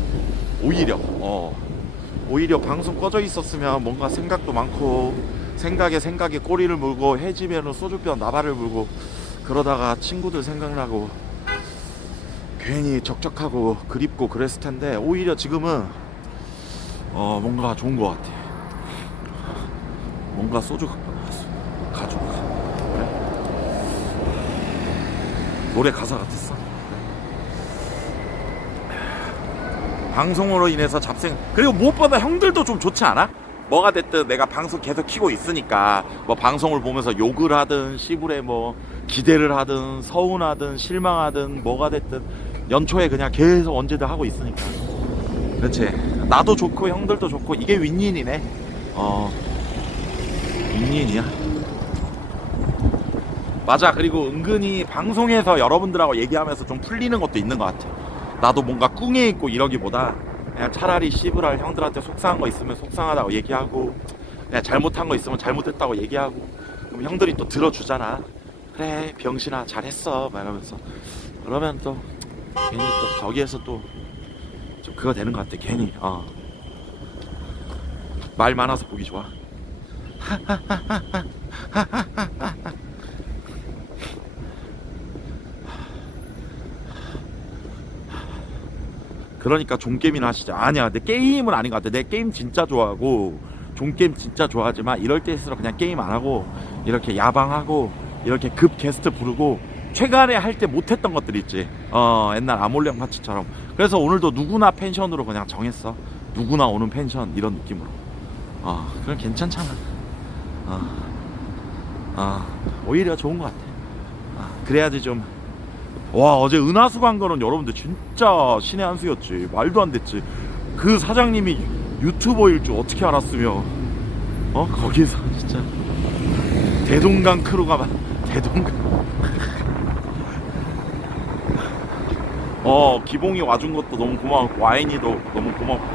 오히려 방송 꺼져 있었으면 뭔가 생각도 많고 생각에 꼬리를 물고 해지면은 소주병 나발을 물고 그러다가 친구들 생각나고 괜히 적적하고 그립고 그랬을 텐데 오히려 지금은 뭔가 좋은 것 같아. 뭔가 소주 가지고 그래? 노래 가사 같았어. 방송으로 인해서 잡생. 그리고 무엇보다 형들도 좀 좋지 않아? 뭐가 됐든 내가 방송 계속 키고 있으니까 뭐 방송을 보면서 욕을 하든 씨부레 뭐 기대를 하든 서운하든 실망하든 뭐가 됐든 연초에 그냥 계속 언제든 하고 있으니까. 그렇지. 나도 좋고 형들도 좋고 이게 윈윈이네. 윈윈이야. 맞아. 그리고 은근히 방송에서 여러분들하고 얘기하면서 좀 풀리는 것도 있는 것 같아. 나도 뭔가 꿍에 있고 이러기보다 그냥 차라리 씨부랄 형들한테 속상한 거 있으면 속상하다고 얘기하고 그냥 잘못한 거 있으면 잘못했다고 얘기하고 그럼 형들이 또 들어주잖아. 그래 병신아 잘했어 막 이러면서. 그러면 또 괜히 또 거기에서 또 좀 그거 되는 것 같아. 괜히 말 많아서 보기 좋아. 그러니까 종게임이나 하시자. 아니야 내 게임은 아닌 것 같아. 내 게임 진짜 좋아하고 종게임 진짜 좋아하지만 이럴 때일수록 그냥 게임 안 하고 이렇게 야방하고 이렇게 급 게스트 부르고 최근에 할 때 못했던 것들 있지. 옛날 아몰령 파티처럼. 그래서 오늘도 누구나 펜션으로 그냥 정했어. 누구나 오는 펜션 이런 느낌으로. 그럼 괜찮잖아. 오히려 좋은 것 같아. 그래야지 좀. 와 어제 은하수 간 거는 여러분들 진짜 신의 한 수였지. 말도 안 됐지. 그 사장님이 유튜버일 줄 어떻게 알았으며 거기서 진짜 대동강 크루가 막 대동강 기봉이 와준 것도 너무 고마웠고 와인이도 너무 고맙고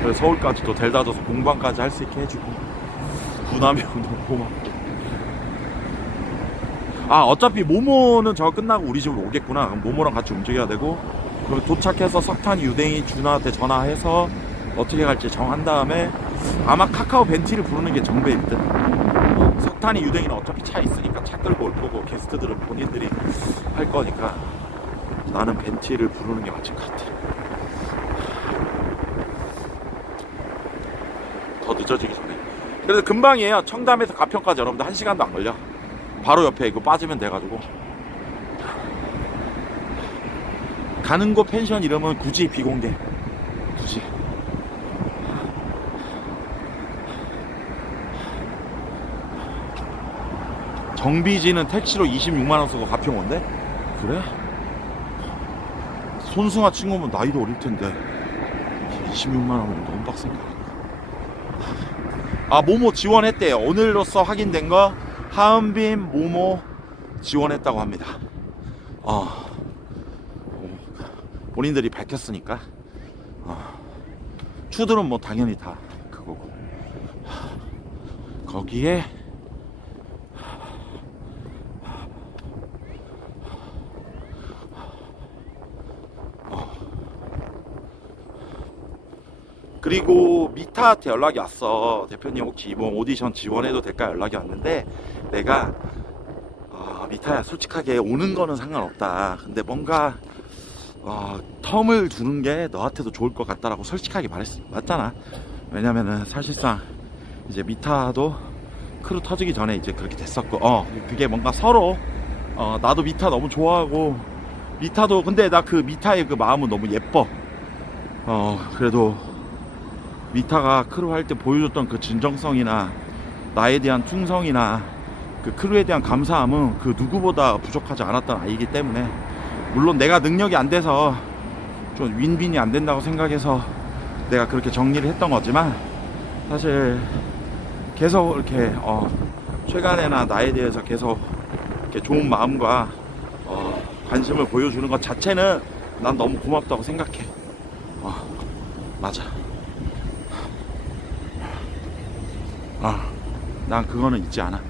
그래서 서울까지 또 데려다줘서 공방까지 할 수 있게 해주고 구남이 형 너무 고맙고. 어차피 모모는 저거 끝나고 우리 집으로 오겠구나. 그럼 모모랑 같이 움직여야 되고 그럼 도착해서 석탄이 유댕이 준하한테 전화해서 어떻게 갈지 정한 다음에 아마 카카오 벤티를 부르는 게 정배일 듯. 석탄이 유댕이는 어차피 차 있으니까 차 끌고 올 거고 게스트들은 본인들이 할 거니까 나는 벤티를 부르는 게 맞을 것 같아. 더 늦어지기 전에. 그래서 금방이에요. 청담에서 가평까지 여러분들 1시간도 안 걸려. 바로 옆에 이거 빠지면 돼가지고. 가는 곳 펜션 이름은 굳이 비공개. 굳이. 정비지는 택시로 26만원 쓰고 가평 온대? 그래? 손승아 친구면 나이도 어릴 텐데 26만원은 너무 빡센가. 모모 지원했대요. 오늘로써 확인된 거 하은빔 모모 지원했다고 합니다. 본인들이 밝혔으니까. 추들은 뭐 당연히 다 그거고. 거기에 그리고 미타한테 연락이 왔어. 대표님 혹시 이번 오디션 지원해도 될까 연락이 왔는데 내가 미타야 솔직하게 오는 거는 상관없다. 근데 뭔가 텀을 두는 게 너한테도 좋을 것 같다라고 솔직하게 말했어. 맞잖아. 왜냐면은 사실상 이제 미타도 크루 터지기 전에 이제 그렇게 됐었고 그게 뭔가 서로 나도 미타 너무 좋아하고 미타도 근데 나 그 미타의 그 마음은 너무 예뻐. 그래도 미타가 크루 할 때 보여줬던 그 진정성이나 나에 대한 충성이나 그 크루에 대한 감사함은 그 누구보다 부족하지 않았던 아이기 때문에, 물론 내가 능력이 안 돼서 좀 윈윈이 안 된다고 생각해서 내가 그렇게 정리를 했던 거지만, 사실 계속 이렇게 최간에나 나에 대해서 계속 이렇게 좋은 마음과 관심을 보여주는 것 자체는 난 너무 고맙다고 생각해. 맞아. 난 그거는 잊지 않아.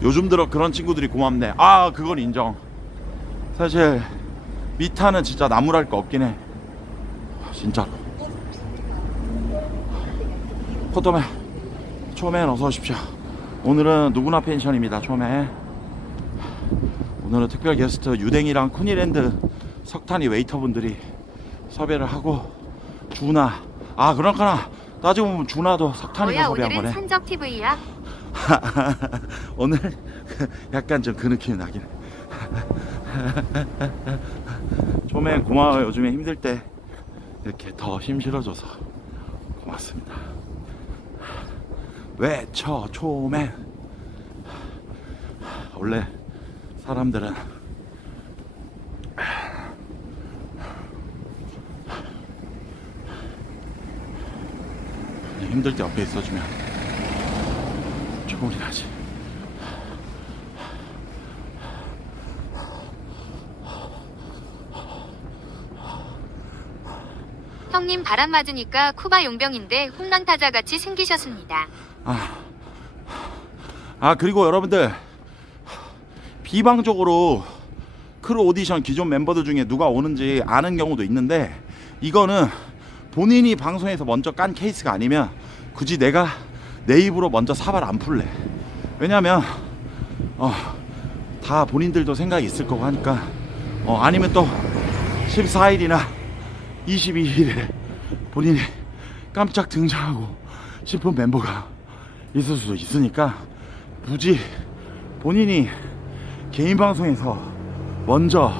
요즘 들어 그런 친구들이 고맙네. 그건 인정. 사실 미타는 진짜 나무랄 거 없긴 해. 진짜로. 포토맨, 초맨 어서 오십시오. 오늘은 누구나 펜션입니다. 초맨. 오늘은 특별 게스트 유댕이랑 쿠니랜드 석탄이 웨이터분들이 섭외를 하고, 준아, 그렇구나. 따지고 보면 준아도 석탄이가 뭐야 섭외한 오늘은 거네. 산적 TV야? 오늘 약간 좀 그 느낌이 나긴 해. 초맨 고마워요. 요즘에 힘들 때 이렇게 더 힘 실어줘서 고맙습니다. 외쳐 초맨. 원래 사람들은 힘들 때 옆에 있어주면 좋은 일 하지. 형님 바람 맞으니까 쿠바 용병인데 홈런 타자 같이 생기셨습니다. 그리고 여러분들, 비방적으로 크루 오디션 기존 멤버들 중에 누가 오는지 아는 경우도 있는데, 이거는 본인이 방송에서 먼저 깐 케이스가 아니면 굳이 내가 내 입으로 먼저 사발 안 풀래. 왜냐면 다 본인들도 생각이 있을 거고 하니까. 아니면 또 14일이나 22일에 본인이 깜짝 등장하고 싶은 멤버가 있을 수도 있으니까, 굳이 본인이 개인 방송에서 먼저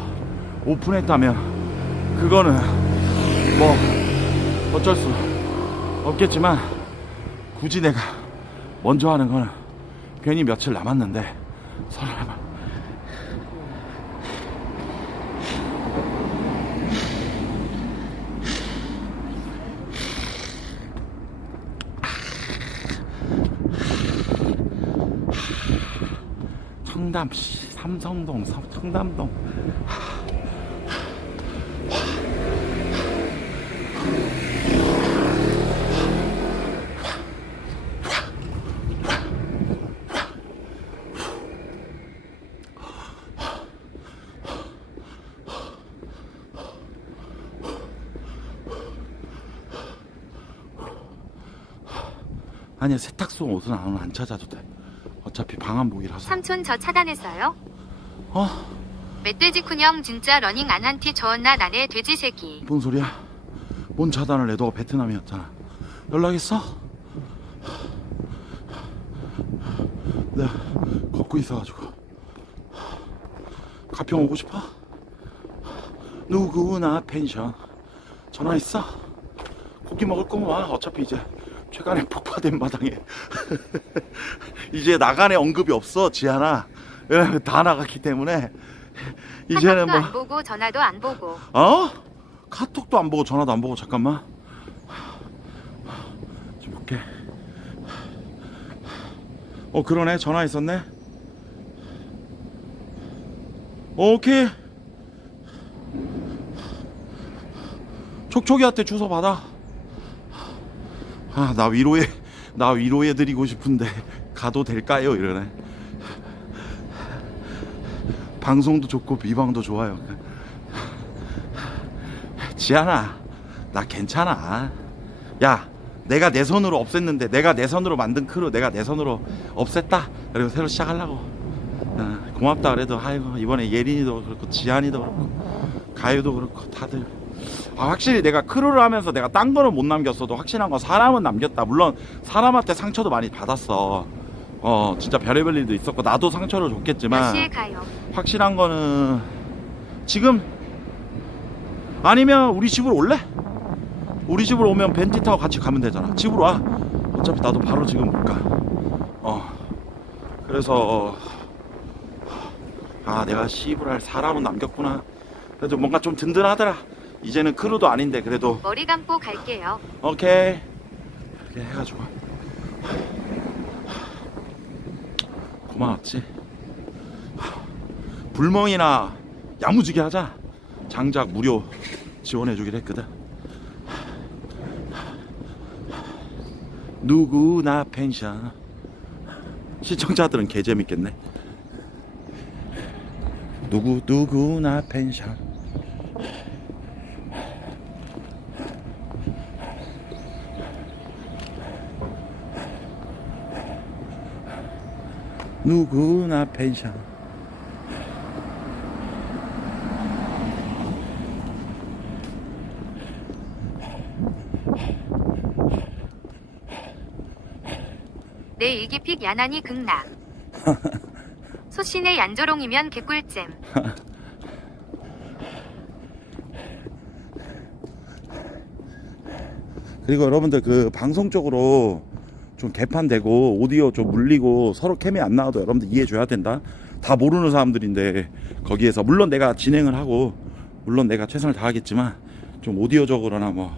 오픈했다면 그거는 뭐 어쩔 수 없겠지만, 굳이 내가 먼저 하는 거는 괜히 며칠 남았는데 설마. 청담시 삼성동 청담동. 아니야, 세탁소 옷은 안 찾아도 돼. 어차피 방한복이라서. 삼촌 저 차단했어요? 멧돼지 쿤형 진짜 러닝 안 한 티 저었나 나네 돼지 새끼. 뭔 소리야? 뭔 차단을 해? 너가 베트남이었잖아. 연락했어? 내가 걷고 있어가지고. 가평 오고 싶어? 누구나 펜션. 전화했어? 고기 먹을 거면 와. 어차피 이제 최근에 폭파된 마당에 이제 나간의 언급이 없어, 지하나. 왜냐면 다 나갔기 때문에 이제는 카톡도 뭐 안 보고 전화도 안 보고. 카톡도 안 보고 전화도 안 보고. 잠깐만 좀 볼게. 그러네. 전화했었네. 오케이. 촉촉이한테 주소 받아. 나 위로해 드리고 싶은데 가도 될까요? 이러네. 방송도 좋고 비방도 좋아요. 지안아, 나 괜찮아. 야, 내가 내 손으로 없앴는데, 내가 내 손으로 만든 크루 내가 내 손으로 없앴다. 그리고 새로 시작하려고. 고맙다 그래도. 아이고, 이번에 예린이도 그렇고 지안이도 그렇고 가유도 그렇고 다들. 확실히 내가 크루를 하면서 내가 딴 거는 못 남겼어도 확실한 건 사람은 남겼다. 물론 사람한테 상처도 많이 받았어. 진짜 별의별 일도 있었고 나도 상처를 몇 줬겠지만, 시에 가요? 확실한 거는 지금 아니면 우리 집으로 올래? 우리 집으로 오면 벤티 타고 같이 가면 되잖아. 집으로 와. 어차피 나도 바로 지금 못 가. 그래서 내가 씨부랄 사람은 남겼구나. 그래도 뭔가 좀 든든하더라. 이제는 크루도 아닌데 그래도 머리 감고 갈게요. 오케이. 이렇게 해가지고 고마웠지. 불멍이나 야무지게 하자. 장작 무료 지원해주기로 했거든. 누구나 펜션. 시청자들은 개 재밌겠네. 누구나 펜션. 누구나 펜션. 내 일기픽 야난이 극락. 소신의 얀조롱이면 개꿀잼. 그리고 여러분들 그 방송 쪽으로 좀 개판되고 오디오 좀 물리고 서로 캠이 안 나와도 여러분들 이해해 줘야 된다. 다 모르는 사람들인데 거기에서 물론 내가 진행을 하고 물론 내가 최선을 다하겠지만 좀 오디오적으로나 뭐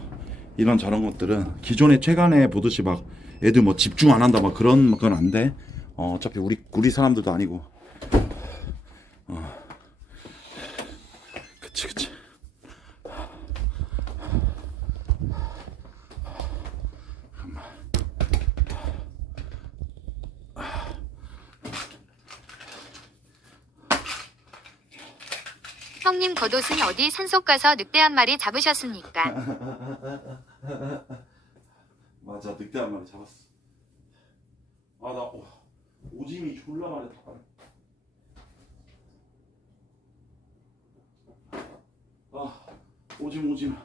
이런 저런 것들은 기존의 최근에 보듯이 막 애들 뭐 집중 안 한다 막 그런 건 안 돼. 어차피 우리 사람들도 아니고. 그치. 형님 겉옷은 어디 산속 가서 늑대 한 마리 잡으셨습니까? 맞아, 늑대 한 마리 잡았어. 나 오짐이 졸라 많이 타네. 오짐.